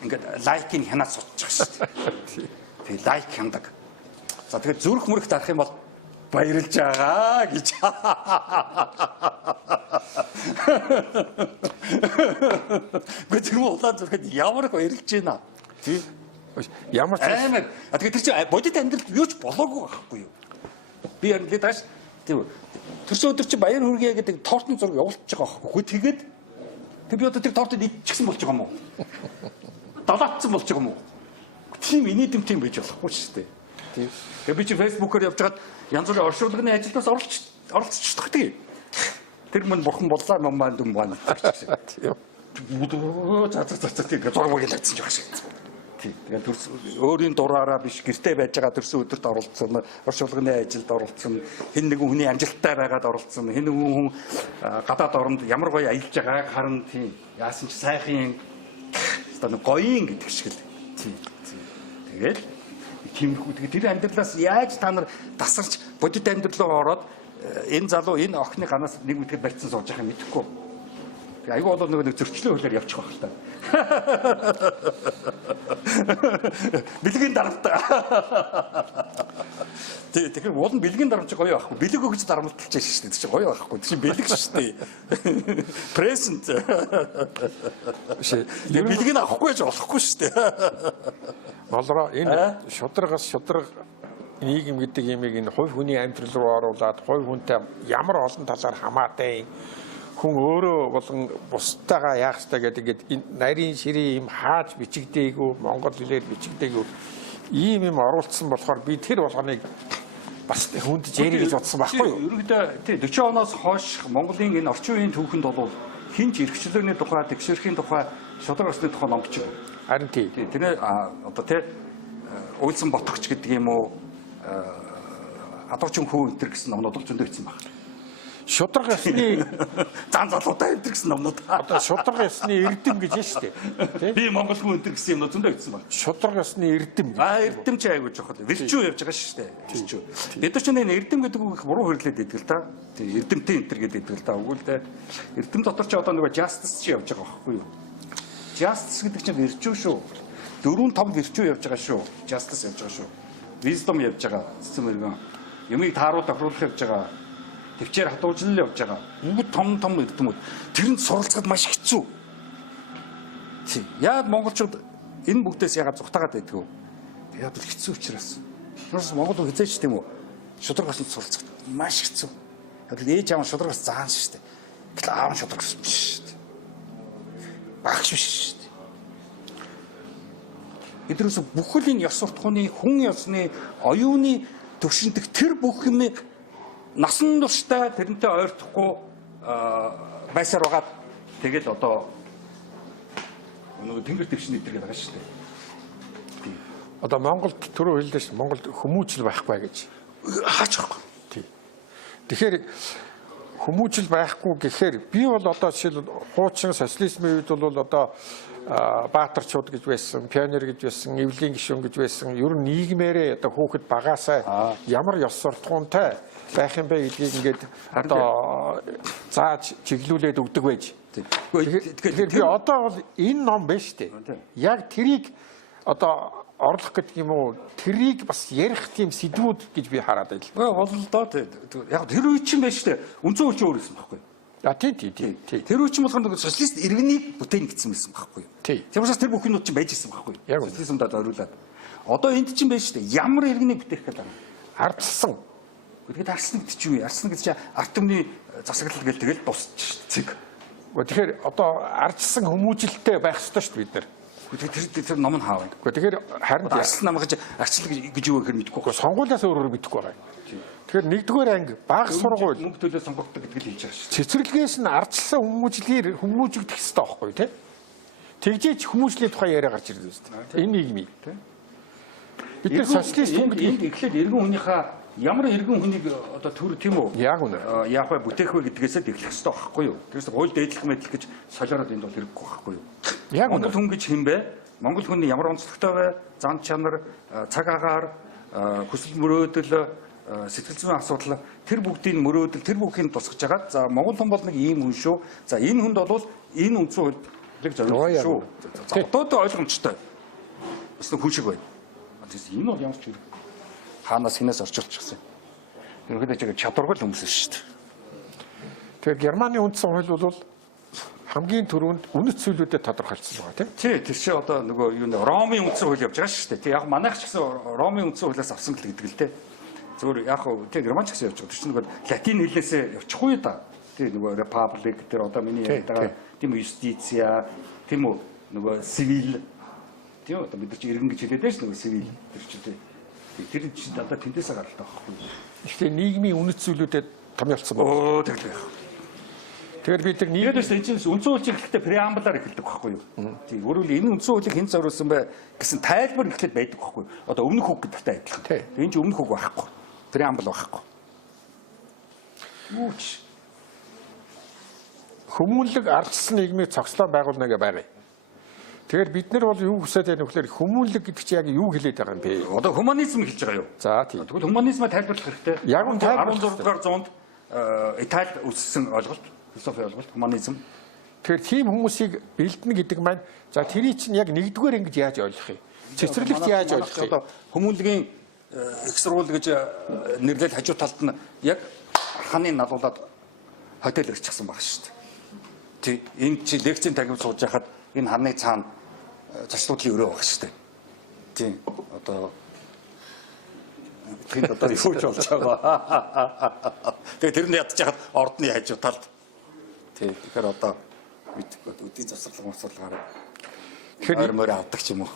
ингээд лайкийг хянаад суудчих шүү дээ. Тэгээ лайк хяндаг. За тэгээд зүрх мөрөх дарах юм бол баярлж байгаа гэж. Гэтэл улаан зүрхэд ямар их баярлж байна. Тий. Ямар ч амар. Тэгээд тэр чинь бодит амьдралд юу ч болоогүй байхгүй юу? Би харин тэгээд тааш тийм төрсөн өдөр чи баяр хүргэе гэдэг тортын зураг явуулчих байгаа байхгүй. Тэгээд тэг би одоо тэр тортыг идчихсэн болж байгаа юм уу? Далаатсан болж байгаа юм уу? Тийм инээдэм тийм байж болохгүй шүү дээ. Тийм. Тэгээ би чи фэйсбүүкээр явжгаад янз бүрийн оршуулгын ажилдаас оролцчихдаг тийм. Тэр мань бурхан боллаа мамаа дүм байна. Тийм. За тийм зураг ялагдсан жоо шиг. Тэгээд төрс өөрийн дураараа биш гэртээ байж байгаа төрсөн өдөрт оролцсон, оршуулгын ажилд оролцсон, хэн нэгэн хүний амжилттай байгаад оролцсон, хэн нэгэн хүн гадаад оронд ямар гоё аялж байгааг харна тийм. Яасан ч сайхан одоо гоёин гэдэг шиг л. Тийм. Тэгээд тиймэрхүү тэгээд тэр амьдралаас яаж та нар дасарч бодит амьдрал руу ороод энэ залуу энэ охины ганаас нэг мэтгэд барьцсан сууж байгаа юм мэдэхгүй. Тэгээ айгүй болоод нэг зөрчлөө хөлөөр явчих байх л та. Бэлгийн дарамттай. Тэгэхээр уул нь бэлгийн дарамт гоё байхгүй. Бэлэг өгч дарамтлж шүү дээ. Тэр чинь гоё байхгүй. Тэр чинь бэлэг шүү дээ. Present. Бэлгийг авахгүй ч болохгүй шүү дээ. Болроо энэ шударгаас шударга нийгэм гэдэг юмыг энэ хувь хүний амьдрал руу оруулаад хувь хүнтэй ямар олон талаар хамаатай хүн өөрөө болон бусдаагаа яах ёстой гэдэг энэ нарийн ширийн юм хааж бичигдээгүй монгол хэлээр бичигдээгүй ийм юм оруулсан болохоор би тэр болгоныг бас хүнд жэри гэж бодсон байхгүй юу? Ерөнхийдөө тий 40 оноос хойш Монголын энэ орчин үеийн түүхэнд бол хинч эрхчлөөний тухай, тэгшэрхийн тухай, шударга усны тухай номч юм. Харин тий. Тэр одоо тий уйлсан ботгоч гэдэг юм уу адуучин хөө энэ гэсэн номнууд зөндөө ирсэн байна. Шударга ёсны зан залуутай энэ гэсэн номнууд. Одоо шударга ёсны эрдэм гэж байна шүү дээ. Би монгол хүн энэ гэсэн юмнууд зөндөө ирсэн байна. Шударга ёсны эрдэм. Эрдэм ч айгүй жоохол. Вирчүү явж байгаа шүү дээ. Вирчүү. Бид нар ч энэ эрдэм гэдэг үг их буруу хэрлээд идэг л да. Тий эрдэмтэй энэ төр гэдэг идэг л да. Үгүй л дээ. Эрдэм дотор ч одоо нэг justice ч явж байгаа байхгүй юу? Justice гэдэг чинь вирчүү шүү. 4-5 вирчүү явж байгаа шүү. Justice явж байгаа шүү. Wisdom явж байгаа. Цэцэн мэргэн. Юмыг тааруулах, ахруулах явж байгаа. Төвчээр хатуужлал явж байгаа. Бүгд том эрдэмүүд. Тэрэнд суралцахад маш хэцүү. Тий. Яг монголчууд энэ бүгдээс ягаад зүгтаагаад байдг вэ? Яг л хэцүү учраас. Тэрс монгол хязгаарч тийм үү? Шударгаас нь суралцахад маш хэцүү. Яг л ээж аав шударгаас заан шүү дээ. Гэтэл аав шударгаас биш шүү дээ. Багш биш шүү дээ. Эдгээрээс бүхэл энэ ёс суртахууны хүн ёсны оюуны төвшинтэг тэр бүх юмыг насан туршдаа тэрнтэй ойртохгүй байсаар байгаа. Тэгэл одоо нэг тэнгэр дэвшний дээр байгаа шүү дээ. Одоо Монголд түрүү хэлдэж Монголд хүмүүжил байхгүй гэж. Хаач байхгүй. Тий. Тэгэхээр хүмүүжил байхгүй гэхээр би бол одоо жишээл хуучин социализмын үед бол одоо баатарчууд гэж байсан, пионер гэж байсан, эвлэгийн гишүүн гэж байсан. Ер нь нийгмээрээ одоо хүүхэд багаасаа ямар ёс суртахуунтай байх юм бэ гэдгийг ингээд одоо зааж чиглүүлээд өгдөг байж. Тэгэхээр би одоо бол энэ ном байна шүү дээ. Яг тэрийг одоо орлох гэдэг юм уу? Тэрийг бас ярих тийм сэдвүүд гэж би хараад байл. Бол л доо яг тэр үе чинь байна шүү дээ. Үнцэн үе чинь өөр юм байхгүй. Тий. Тэр үе чинь болохоор социалист иргэнийг бүтээн гэсэн байсан байхгүй. Тийм учраас тэр бүх юмуд чинь байж исэн байхгүй. Социализмдад ориулаад. Одоо энд чинь байна шүү дээ. Ямар иргэнийг бүтээх гэдэг юм. Ардсан. Гэхдээ арсна гэдэг чинь юу? Арсна гэдэг чинь арт түмний засаглал гэл тэгэл дуусчих цэг. Тэгэхээр одоо ардсан хүмүүжилтэй байх ёстой шүү дээ бид нар. Тэр ном нь хаав. Тэгэхээр харин арслан намгаж арчлаг гэж юу гэхээр мэдэхгүй. Сонгуулиас өөрөөр мэдэхгүй байгаа. Тэгэхээр нэгдүгээр анги бага сургууль мөнгө төлөө сонгогддог гэдэг л хийж байгаа шүү. Цэцэрлэгээс нь ардсан хүмүүжигдэх хэрэгтэй байхгүй тий. Тэгжээч хүмүүжлийн тухай яриа гарч ирдэг шүү дээ. Энэ нийгмийг тий. Бид нар социалист хүн гэдэг эхлээд иргэн хүнийхээ ямар иргэн хүнийг одоо төр тийм үү? Яг үнэ. Яах вэ бүтээх вэ гэдгээсээ эхлэх хэрэгтэй байхгүй юу? Тэрээс хууль дээдлэх мэдлэх гэж солиороод энд бол хэрэггүй байхгүй юу? Яг үнэ. Монгол хүн гэж хэм бэ? Монгол хүний ямар онцлогтой вэ? Зан чанар, цаг агаар, хүсэл мөрөөдөл, сэтгэл зүйн асуудал тэр бүгдийн мөрөөдөл тэр бүхийг тусгаж байгаа. За Монгол хүн бол нэг ийм хүн шүү. За энэ хүнд бол энэ үндсэн хуульд зориулсан шүү. За одоо ойлгомжтой. Бас нэг хүн шиг байна. Энэ бол ямар ч юм. Хаанаас хинээс орчуулчихсан. Ерөнхийдөө чадваргүй хүмүүс шүү дээ. Тэгэхээр Германы үндсэн хууль бол хамгийн түрүүнд үнэт зүйлүүдэд тодорхойлсон байгаа тийм. Тэр чинь одоо нөгөө юу нэ Ромын үндсэн хууль явж байгаа шүү дээ. Тийм яг манайх ч гэсэн Ромын үндсэн хуулиас авсан л гэдэг л дээ. Зөвхөн яг тийм Герман ч гэсэн явж байгаа. Тэр чинь нөгөө латин хэлнээсээ явчихгүй да. Тийм нөгөө republic тэр одоо миний яриад байгаа тийм юстиция тийм үү нөгөө civil тийм одоо бид нар чи иргэн гэж хэлээд байж нөгөө civil тэр чинь тэр чинь одоо тэндээсээ гаралтай байхгүй. Гэхдээ нийгмийн үнэт зүйлүүдэд томьёолцсон байна. Тэгэхээр. Тэгэхээр бид нар нийгмээс энэ үндсэн хууль ихтэй преамбулаар эхэлдэг байхгүй юу? Тийм. Өөрөөр хэлбэл энэ үндсэн хуулийг хэн зориулсан бэ гэсэн тайлбар эхлээд байдаг байхгүй юу? Одоо өмнөх үг гэдэгтэй адилхан. Энэ чинь өмнөх үг байхгүй. Преамбул байхгүй. Юуч. Хүмүүнлэг ардсан нийгмийг цогцлоо байгуулна гэж байгаа. Тэгэхээр бид нар бол юу хүсэж байгаа нөхлөөр хүмүүнлэг гэдэг чинь яг юу хэлээд байгаа юм бэ? Одоо гуманизм хэлж байгаа юу? За тийм. Тэгвэл гуманизмаа тайлбарлах хэрэгтэй. Яг нь 16 дугаар зуунд Итали үссэн ойлголт, философи ойлголт, гуманизм. Тэгэхээр тийм хүмүүсийг бэлдэнэ гэдэг маань за тэрий чинь яг нэгдүгээр ингэж яаж ойлгох юм? Цэцэрлэгт яаж ойлгох юм? Хүмүүнлэгийн их сургууль гэж нэрлэл хажуу талд нь яг ханы налуулаад хотел ирчихсэн баг шүү дээ. Тий, энэ чи лекцийн тагив сууж байхад энэ ханы цаана зашлуудлын өрөө баг шүү дээ. Тий, одоо тэнд одоо юу ч болж байгаа. Тэгээ тэр нь ядж хахад ордны хажуу талд. Тий, тэгэхээр одоо үдийн завсарлага мацлагаараа тэгэхээр морь авдаг ч юм уу.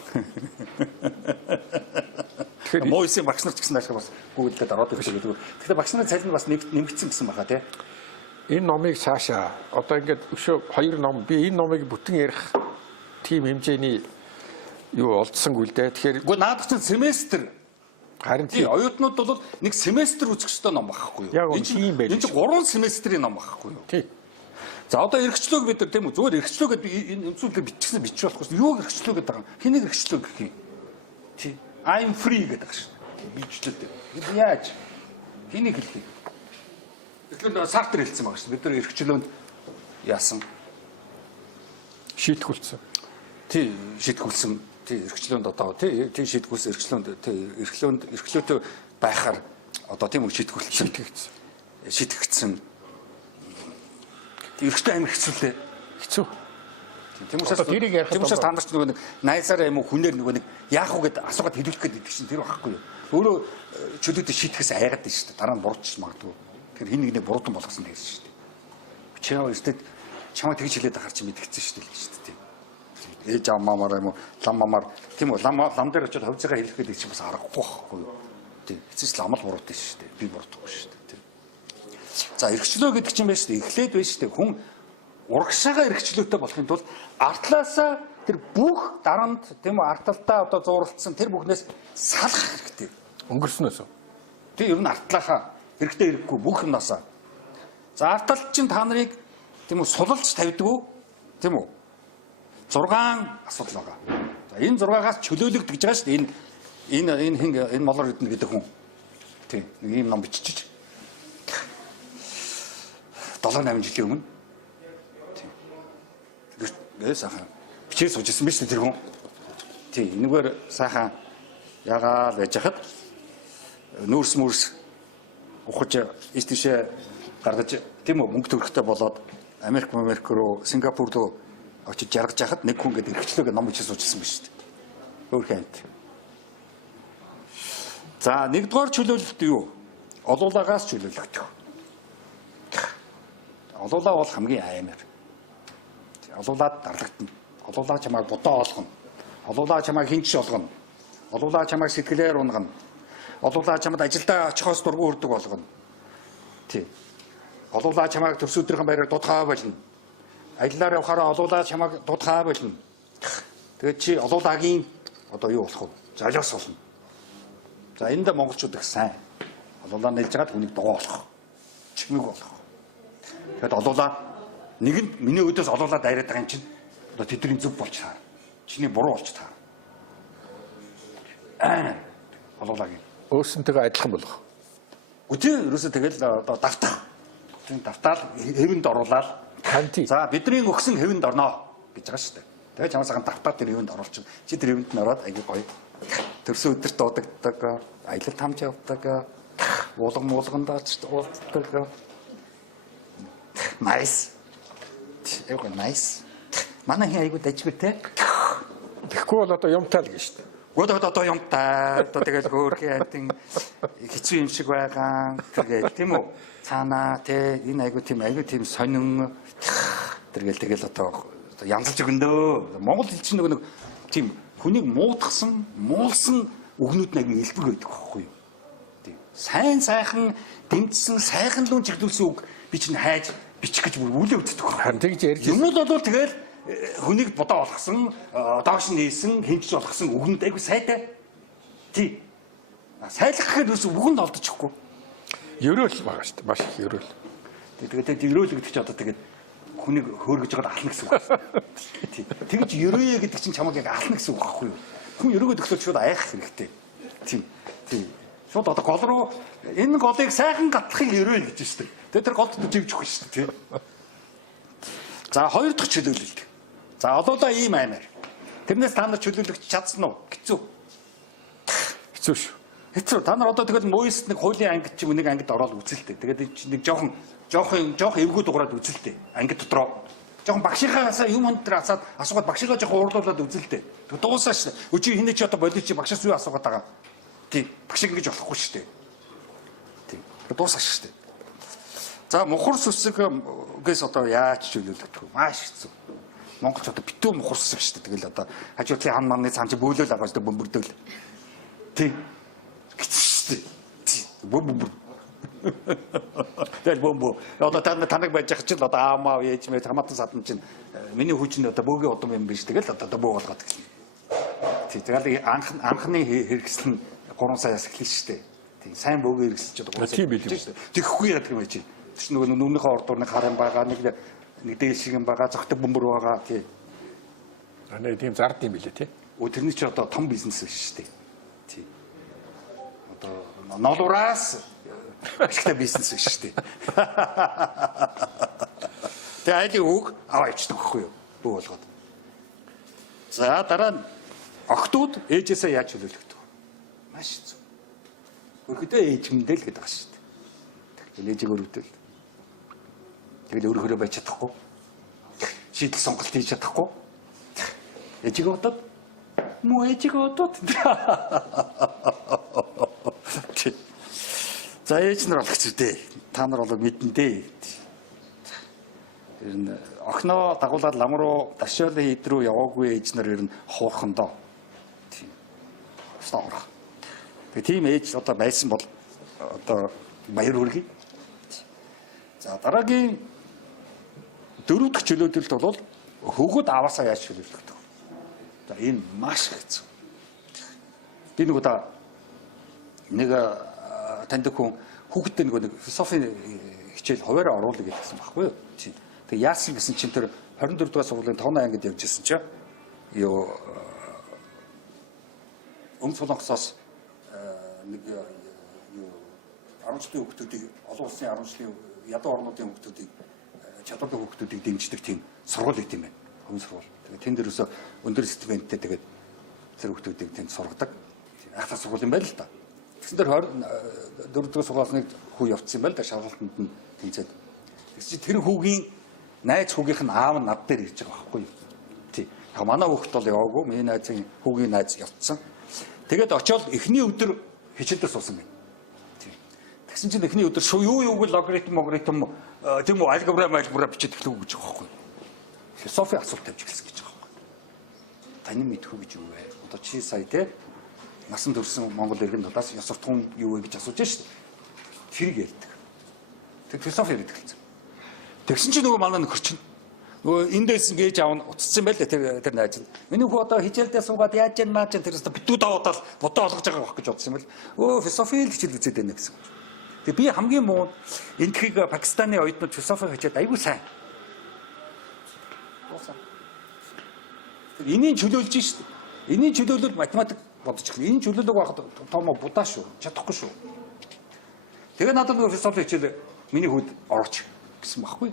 Тэгэхээр Мойсийн багш нар ч гэсэн ашиг бас гүйлдээд ороод ирэх шиг гэдэг. Тэгэхээр багш нарын цалин бас нэмэгдсэн гэсэн баха тий. Энэ номыг цаашаа одоо ингээд өшөө 2 ном би энэ номыг бүтэн ярих тийм хэмжээний юу олдсонгүй л дээ. Тэгэхээр үгүй наадах чинь семестр харин тий оюутнууд бол нэг семестр үзэх ёстой ном байхгүй юу? Энэ чинь 3 семестрийн ном байхгүй юу? Тий. За одоо эрхчлөөг бид нар тийм үү зүгээр эрхчлөө гэдэг энэ өмсүүлэг бичсэн бич болохгүй. Юу эрхчлөө гэдэг байгаа юм? Хэнийг эрхчлөө гэх юм? Тий. I'm free гэдэг шүү дээ. Бичлэлтэй. Бид яаж? Хэнийг хэлэх юм? Тэгэхээр Сартер хэлсэн байгаа шүү дээ. Бид нар эрхчлөөнд яасан? Шийтгүүлсэн. Тий, шийтгүүлсэн. Тий, эрхчлөөнд одоо тий шийтгүүлсэн эрхчлөөнд тий эрхлөөтэй байхаар одоо тийм үү шийтгүүлсэн. Шийтгэгдсэн. Эрхтэй амир хэцүүлээ. Хэцүү. Тийм учраас та нар ч нөгөө нэг найзаараа юм уу хүнээр нөгөө нэг яах вэ гэд асуугаад хэлүүлэх гэдэг чинь тэр байхгүй юу. Өөрөө чөлөөдөө шийтгэхээс айгаад байна шүү дээ. Дараа нь бурууч магадгүй. Тэгэхээр хин нэгний буруудан болгосон дээр шүү дээ. Чамаа өстэд чамаа тэгж хэлээд ахаар чи мэдгэцэн шүү дээ шүү дээ. Ээж аммаар юм уу лам мамаар тийм үү лам дээр очиод хавцгаа хэлэх гэдэг чинь бас аргагүй байхгүй юу. Тийм. Эцэс ламал буруутай шүү дээ. Би буруудахгүй шүү дээ. За эрхчлөө гэдэг чинь байна шүү дээ. Эхлээд байна шүү дээ. Хүн урагшаага эрхчлөөтэй болохын тулд артлаасаа тэр бүх дарамт тийм үү арталтаа одоо зууралцсан тэр бүхнээс салах хэрэгтэй. Өнгөрснөөс. Тэг ер нь артлаахаа хэрэгтэй хэрэггүй бүх юмнасаа. За арталт чинь та нарыг тийм үү сулалж тавьдаг уу? Тийм үү? 6 асуудал байгаа. За энэ 6-аас чөлөөлөгдөж байгаа шүү дээ. Энэ молор хэдэн гэдэг хүн. Тийм нэг юм ном бичиж 7-8 жилийн өмнө тийм сайхан бичээ сууж ирсэн биз дээ тэр хүн. Тийм энэгээр сайхан ягаал байж хахад нүүрс ухаж ийшээ гаргаж тийм үү мөнгө төгрөгтэй болоод Америк руу Сингапур руу очиж жаргаж хахад нэг хүн гэдэг эрхчлөөгээ ном бичээ сууж ирсэн биз дээ. Өөрхөн амт. За нэгдүгээр чөлөөлөлт юу? Олуулагаас чөлөөлөгдөх. Олуулаа бол хамгийн аймаар. Олуулаад дарлагдана. Олуулаа чамайг бодоо олгоно. Олуулаа чамайг хинч олгоно. Олуулаа чамайг сэтгэлээр унгана. Олуулаа чамд ажилдаа очихоос дургүй хүрдэг болгоно. Тий. Олуулаа чамайг төрс өдрийн баяраар дуудгаа болно. Аяллаар явахаараа олуулаа чамайг дуудгаа болно. Тэгээд чи олуулагийн одоо юу болох вэ? Золиос болно. За энэ дэ монголчууд их сайн. Олуулаа нэлж хагаад хүнийг доо болох. Чимэг болох. Тэгэд олуулаа нэгэнд миний өдөөс олуулаа дайраад байгаа юм чинь одоо тэдний зөв болж таа. Чиний буруу болж таа. Олуулагийн Өөрсөнтэйгээ адилхан болох. Үгүй ерөөсөө тэгэл одоо давтах. Тийм давтаал хэвэнд оруулаад Ханти. За бидний өгсөн хэвэнд орноо гэж байгаа шүү дээ. Тэгээ чамаасаа давтаад тэр хэвэнд оруулчих. Чи тэр хэвэнд нь ороод аягүй гоё. Төрсөн өдөрт дуудагддаг, аялалд хамж явдаг, уулгандаа ч уулздаг. Nice. Эвгүй nice. Манай хин айгуу дажгүй те. Тэгэхгүй бол одоо юмтай л гэж шүү дээ. Гоод одоо юмтай. Одоо тэгэл хөөрхий амтын хэцүү юм шиг байгаа. Тэгэл тийм үү? Цаанаа те энэ айгуу тийм сонин тэгэл одоо янзалж өгөндөө. Монгол хэл чинь нэг тийм хүнийг муудахсан, муулсан үгнүүд нэг элбэг байдаг байхгүй юу? Тийм. Сайн сайхан дэмжсэн, сайхан лун чиглүүлсэн үг би чинь хайж бичих гэж үлээ үздэг байхгүй. Харин тэгж ярьж юмуд бол тэгэл хүнийг бодоо олгосон, доош нь нээсэн, хэмжиж олгосон үгнүүд айгүй сайтай. Тий. Сайлах гэхэд үс үгэнд олдчихгүй. ерөөл байгаа шүү дээ. Маш их ерөөл. Тэгээд ерөөл гэдэг чинь одоо тэгээд хүнийг хөөргөж байгаад ална гэсэн үг байна. Тий. Тэгж ерөөе гэдэг чинь чамайг яг ална гэсэн үг байхгүй юу? Хүн ерөөгөө төглөөд шууд айх хэрэгтэй. Тий. Тий. шууд одоо гол руу энэ голыг сайхан гатлахыг ерөөл гэж шүү дээ. Тэр голд живж өгөх шүү дээ. За хоёр дахь чөлөөлөлт. За олоолаа ийм аймаар. Тэрнээс та нар чөлөөлөгч чадсан уу? Хэцүү. Хэцүү шүү. Хэцүү. Та нар одоо тэгэл мөйс нэг хуулийн ангид ч нэг ангид ороод үзэлтэй. Тэгээд нэг жоохон эвгүй дугаараад үзэлтэй. Ангид дотроо. Жоохон багшийнхаас юм өндөр асаад асуугаад багшигаа жоохон уурлуулад үзэлтэй. Тэг дуусаа шүү дээ. Өчиг хинэ ч одоо болич багшаас юу асуугаад байгаа. Тийм. Багшиг ингэж болохгүй шүү дээ. Тийм. Дуусаа шүү дээ. За мухар сүсгээс одоо яаж чөлөөлөх вэ? Маш хэцүү. Монголч одоо битүү мухар сүсэг шүү дээ. Тэгэл одоо хажуудлын хан манны цаан чи бөөлөл байгаа шүү дээ бөмбөрдөөл. Тийм. Хэцүү шүү дээ. Бөмбөр. Тэгэл бөмбөр. Одоо таныг байж ах чинь одоо аамаа ээж мэ хамаатан садан чинь миний хүчин одоо бөөгийн удам юм биш. Тэгэл одоо бөө болгоод гэлээ. Тийм. Тэгэл анхны хэрэгсэл нь 3 саяас эхэлнэ шүү дээ. Тийм. Сайн бөөгийн хэрэгсэлж одоо 3 сая шүү дээ. Тэгэхгүй яадаг юм чи. Тэс нөгөө нүнийхээ ордуур нэг харан байгаа нэг дээл шиг юм байгаа зогтөг бөмбөр байгаа тий. Анаа тийм зард юм билээ тий. Тэрний чи одоо том бизнес биш шүү дээ. Тий. Одоо ноолуураас ашигтай бизнес биш шүү дээ. Тэгээ айлын үг аваа ичдэг байхгүй юу? Бөө болгоод. За дараа нь охтууд ээжээсээ яаж чөлөөлөгдөв? Маш хэцүү. Өөрөдөө ээжмдэл гэдэг байгаа шүү дээ. Тэгэл ээжийг өрөвдөл. Тэгэл өөрөөрөө байж чадахгүй. Шийдэл сонголт хийж чадахгүй. Ээжийг одод муу ээжийг одод. За ээж нар болох ч үдээ. Та нар бол мэдэн дээ. Ер нь охиноо дагуулад лам руу дашаалын хід рүү яваагүй ээж нар ер нь хуурхан доо. Тийм. Стаурах. Тэгээ тийм ээж одоо байсан бол одоо баяр хүргэе. За дараагийн дөрөв дэх чөлөөтөлд бол хөгөөд аваасаа яаж чөлөөлөх вэ? За энэ маш хэцүү. Би нэг удаа нэг таньдаг хүн хүүхдэд нэг философи хичээл хуваараа оруулах гэсэн байхгүй юу? Тэг яасан гэсэн чинь тэр 24 дугаар сургуулийн 5 ангид явж ирсэн чинь юу Солонгосоос нэг юу 10 жилийн хүүхдүүдийг олон улсын 10 жилийн ядуу орнуудын хүүхдүүдийг чадвартай хүүхдүүдийг дэмждэг тийм сургууль их юм байна. Хувийн сургууль. Тэгээд тэнд дээрөөсөө өндөр стипендтэй тэгээд тэр хүүхдүүдийг тэнд сургадаг. Ахлах сургууль юм байна л да. Тэгсэн дээр 24 дугаар сургуулийн хүү явцсан юм байна л да шалгалтанд нь тэнцээд. Тэгс чи тэр хүүгийн найз хүүгийнх нь аав нь над дээр ирж байгаа байхгүй юу? Тий. Яг манай хүүхд бол яваагүй. Миний найзын хүүгийн найз явцсан. Тэгээд очиод эхний өдөр хичээлдээ суусан байна. Тий. Тэгсэн чинь эхний өдөр юу логаритм тийм үү алгебра бичиж эхлэв гэж байгаа байхгүй юу? Философи асуулт тавьж эхэлсэн гэж байгаа байхгүй юу? Таны мэдхүү гэж юу вэ? Одоо чи сая те насан туршсан Монгол иргэн талаас ёс суртахуун юу вэ гэж асууж шээ. Тэрийг ярьдаг. Тэг философи ярьдаг хэлсэн. Тэгсэн чинь нөгөө манай нөхөр чинь нөгөө эндээс гээж аав нь уцсан байл тэр найз нь. Миний хүү одоо хичээлдээ суугаад яаж яан маа чинь тэрээс битүү даваадал бодоо олгож байгаа байх гэж бодсон юм бэл. Философи хичээл үзээд байна гэсэн. Тэг би хамгийн муу энэ тхийг Пакистаны оюутнууд философи хичээд айгүй сайн. Энийг чөлөөлж шít. Энийг чөлөөлөл математик бодож эхлэв. Энэ чөлөөлөг байхад томоо будаа шүү. Чадахгүй шүү. Тэгээ надад нөгөө философи хичээл миний хүүд орооч гэсэн баггүй.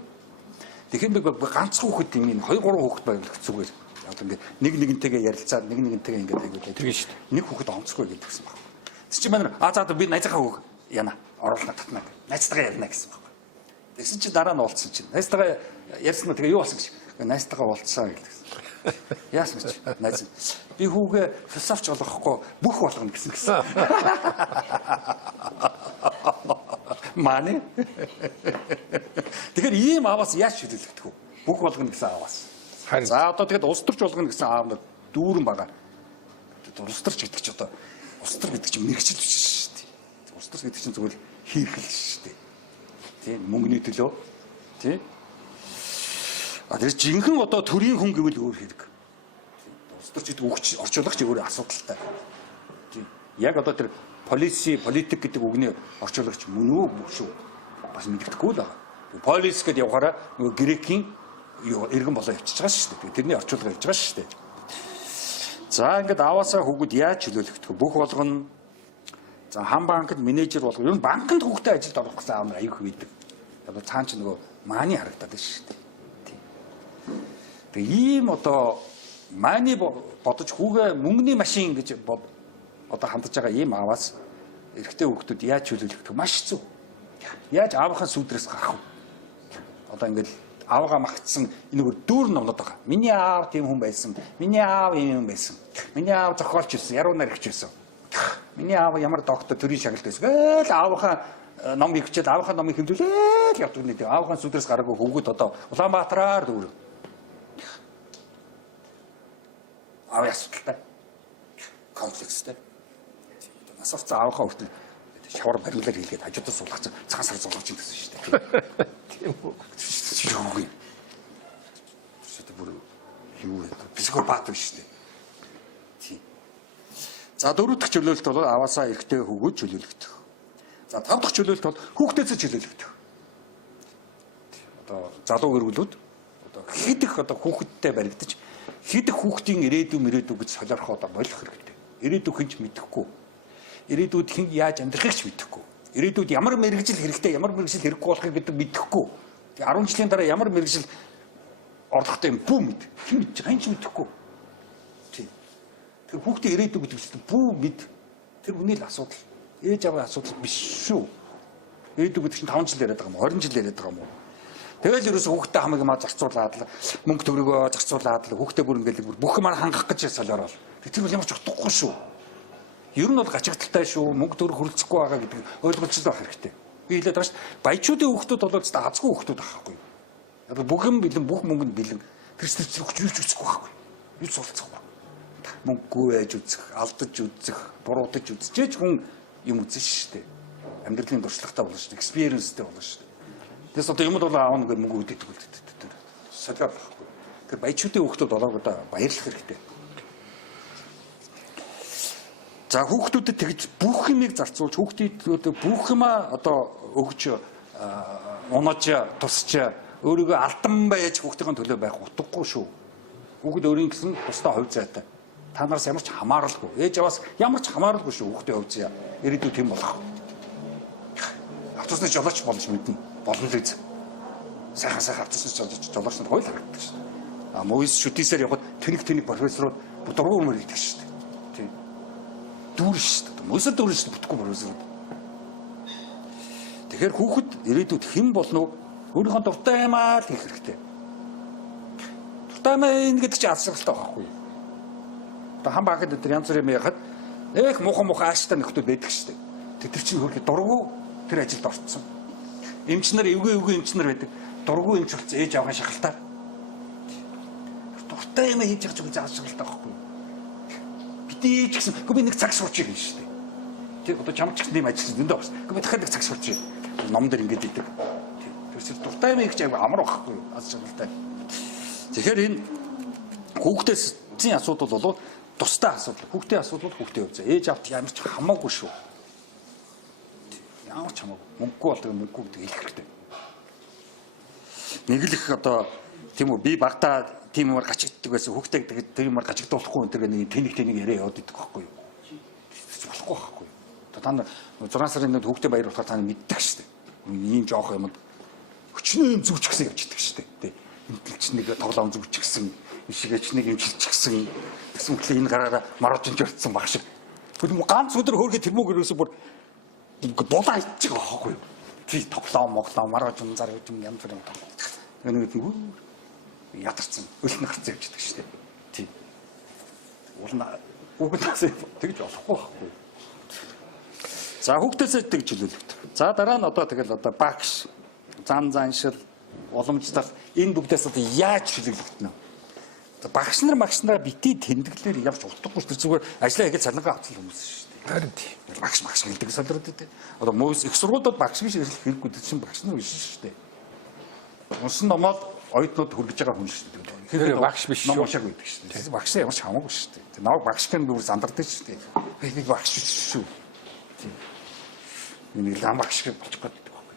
Тэгэхээр би ганцхан хүүхэд юм 2 3 хүүхэд байвал зүгээр. Одоо ингээд нэгнтэйгээ ярилцаад нэгнтэйгээ ингээд айгуу тэгэн шүү дээ. Нэг хүүхэд онцгүй гэдэг гэсэн баг. Тэс чи манай за би найзынхаа хүүг яана оруулна татна. Найзтайгаа ярина гэсэн баг. Тэгсэн чи дараа нь уулзсан чинь. Найзтайгаа ярьсан нь тэгээ юу болсон гэж. Найзтайгаа уулзсан гэсэн. Яасан ч найз. Би хүүгээ философч болгохгүй бүх болгоно гэсэн. Маны. Тэгэхээр ийм аваас яаж шийдэлдэх вэ? Бүх болгоно гэсэн аваас. За одоо тэгээд улс төрч болгоно гэсэн аав нар дүүрэн байгаа. Улс төрч гэдэг чинь одоо улс төр гэдэг чинь мэрэгчл биш шүү дээ. Улс төр гэдэг чинь зүгээр хийхэл шүү дээ. Тийм мөнгөний төлөө. Тийм. Тэр жинхэнэ одоо төрийн хүн гэвэл өөр хэрэг. Улс төрч гэдэг үгч орчуулагч өөр асуудалтай. Тийм. Яг одоо тэр политик гэдэг үгний орчуулагч мөн үү шүү. Бас мэддэхгүй л байгаа. Полис гэдэг явахаараа нөгөө грекийн иргэн болоо явчихж байгаа шүү дээ. Тэрний орчуулга явж байгаа шүү дээ. За ингээд аваасаа хүүгүүд яаж чөлөөлөх вэ? Бүх болгоно. За хам банкнд менежер болох ер нь банкнд хүүхдээ ажилд орох гэсэн аав нар аюух үйдэг. Одоо цаан ч нөгөө мааны харагдаад байна шүү дээ. Тэгээ ийм одоо мааны бодож хүүгээ мөнгөний машин гэж одоо хандж байгаа ийм ааваас эрэгтэй хүүхдүүд яаж чөлөөлөх маш хэцүү. Яаж аавынхаа сүдрээс гарах вэ? Одоо ингээд аавгаа магтсан энэгээр дүүр номнод байгаа. Миний аав тийм хүн байсан. Миний аав ийм хүн байсан. Миний аав зохиолч байсан. Яруу наригч байсан. Миний аав ямар доктор төрийн шагналт байсан. Гээл аавынхаа ном ихчээд аавынхаа номыг хэмжүүлээд явдаг нэг. Аавынхаа сүдрээс гараагүй хөвгүүд одоо Улаанбаатараар дүүр. Аав ясалтай. Комплекстэй. Насавцаа аавынхаа хүртэл шавар барилгаар хийлгээд хажуудаас суулгацсан цагаан сар зулгаж ин гэсэн шүү дээ. Тийм үү. Юу. Шийдэ бүр юу вэ? Психопат биш үү? Тийм. За дөрөв дэх чөлөөлөлт бол аваасаа эрэгтэй хөвгүүд чөлөөлөгдөх. За тав дахь чөлөөлөлт бол хүүхдээсээ чөлөөлөгдөх. Одоо залуу гэрүүлүүд одоо хидэх одоо хүүхэдтэй баригдаж хидэх хүүхдийн ирээдүй гэж солиорхоо одоо болох хэрэгтэй. Ирээдүй хинч мэдэхгүй. Ирээдүйд хэн яаж амьдрахыг ч мэдэхгүй. Ирээдүйд ямар мэрэгжил хэрэгтэй, ямар мэрэгжил хэрэггүй болохыг гэдэг мэдэхгүй. 10 жилийн дараа ямар мэрэгжил орлоготой юм бүү мэд. Хэн мэдж байгаа юм ч мэдэхгүй. Тийм. Тэр хүүхдийн ирээдүй гэдэг чинь бүү мэд. Тэр хүний л асуудал. Ээж аваа асуудал биш шүү. Ирээдүй гэдэг чинь 5 жил яриад байгаа юм уу? 20 жил яриад байгаа юм уу? Тэгэл ерөөсө хүүхдээ хамаг юмаа зарцуулаад л мөнгө төгрөгөө зарцуулаад л хүүхдээ бүр ингээл бүх юмаа хангах гэж солиорол. Тэр бол ямар ч утгагүй шүү. Ер нь бол гачигдaltaй шүү. Мөнгө төгрөг хөрөлцөхгүй байгаа гэдэг ойлголцол байх хэрэгтэй. Би хэлээд байгаа шүү. Баячуудын хүүхдүүд бол зөвхөн азгүй хүүхдүүд байхгүй. Одоо бүх юм бэлэн, бүх мөнгө нь бэлэн. Тэр сэтгэл хүч үзэхгүй байхгүй. Юу суралцахгүй. Мөнгөгүй байж үзэх, алдаж үзэх, буруудаж үзэж хүн юм үзэн шүү дээ. Амьдралын туршлагатай болно шүү дээ. Experienceтэй болно шүү дээ. Тэс одоо юм бол аав нэг мөнгө өгдөг үлддэг. Солиор байхгүй. Тэр баячуудын хүүхдүүд болоог одоо баярлах хэрэгтэй. За хүүхдүүдэд тэгж бүх юмыг зарцуулж хүүхдүүдэд бүх юмаа одоо өгч унаж тусч өөрийгөө алдан байж хүүхдийн төлөө байх утгагүй шүү. Хүүхд өөрийн гэсэн тусдаа хувь зайтай. Та нараас ямар ч хамааралгүй. Ээж аваас ямар ч хамааралгүй шүү хүүхдийн хувь зай. Ирээдүйд тийм болох. Автобусны жолооч болж мэднэ. Болно л үз. Сайхан автобусны жолооч нар хойл харагддаг шүү. Мовис шүтээсээр явхад тэнэг профессорууд дургуй мөрөгдөг шүү. Тийм. Дүүр шүү дээ. Мөсөд дүүр шүү бүтггүй профессорууд. Тэгэхээр хүүхэд ирээдүйд хэн болно вэ? Өөрийнхөө дуртай юмаа л хийх хэрэгтэй. Дуртай юм гэдэг чинь алсгалтай байхгүй. Одоо хам багт өдөр янз бүрийн яхад их муухай ааштай нөхдөл байдаг шүү дээ. Тэр чинь хөрхи дургу тэр ажилд орцсон. Эмчнэр эвгүй эмчнэр байдаг. Дургу эмч болсон ээж аваа шахалтаар. Дуртай юм хийж байгаа ч зааж шахалтай байхгүй. Бидний ч гэсэн би нэг цаг сурч байгаа шүү дээ. Тэр одоо чамч гэсэн юм ажил зөндөө бас. Би дахиад нэг цаг сурч байгаа. Ном дээр ингэж идэг. Тэр дуртай юм хийж байгаа амар байхгүй. Аз шахалтай. Тэгэхээр энэ хүүхдийн асуудал бол тустай асуудал. Хүүхдийн асуудал бол хүүхдийн хувьд. Ээж авт ямар ч хамаагүй шүү. Ямар ч хамаагүй. Мөнгөгүй болдог мөнгөгүй гэдэг хэлэх хэрэгтэй. Нэг л их одоо тийм үү би багтаа тийм юмар гачигддаг байсан. Хүүхдээ тэр юмар гачигдуулахгүй тэр нэг тэнэг яриа яваад идэх байхгүй юу? Болохгүй байхгүй. Та нар 6 сарын нэг хүүхдээ баяр болохоор та нар мэддэг шүү дээ. Ийм жоох юмд өчнөө зүвч гсэн явчихдаг шүү дээ. Имтэлч нэг тоглоом зүвч гсэн, ишгээч нэг имчилч гсэн. Тэгсэн мэт энэ гараараа марожинж өртсөн баг шиг. Тэр ганц өдөр хөөрхө тэрмөг өрөөсө бүр дулаа иччих байхгүй юу? Тий тоглоом марожин зар юм янз бүрийн тоглоом. Нэг ядарсан өлнө гарц явчихдаг шүү дээ. Тий. Уулна хүүхдээс тэгж болохгүй байхгүй. За хүүхдээсээ тэгж чөлөөлөгдөв. За дараа нь одоо тэгэл одоо багш, зан заншил, уламжлал энэ бүгдээс одоо яаж чөлөөлөгдөнө? Багш нар бити тэмдэглэлээр явж утгагүй тэр зүгээр ажиллаа хийгээд цалингаа авсан хүмүүс шүү дээ. Харин тийм. Багш гэдэг солиорууд дээ. Одоо мөс их сургуулиуд багш биш ирэх хэрэггүй чинь багш нар биш шүү дээ. Унсан номоод оюутнууд хөргөж байгаа хүн шүү дээ. Тэгэхээр багш биш ном уншааг байдаг шүү дээ. Багш ямар ч хамаагүй шүү дээ. Намайг багш гэн бүр зандардаг шүү дээ. Би багш шүү. Тийм. Нэг лам багш гэж болчих гээд байна.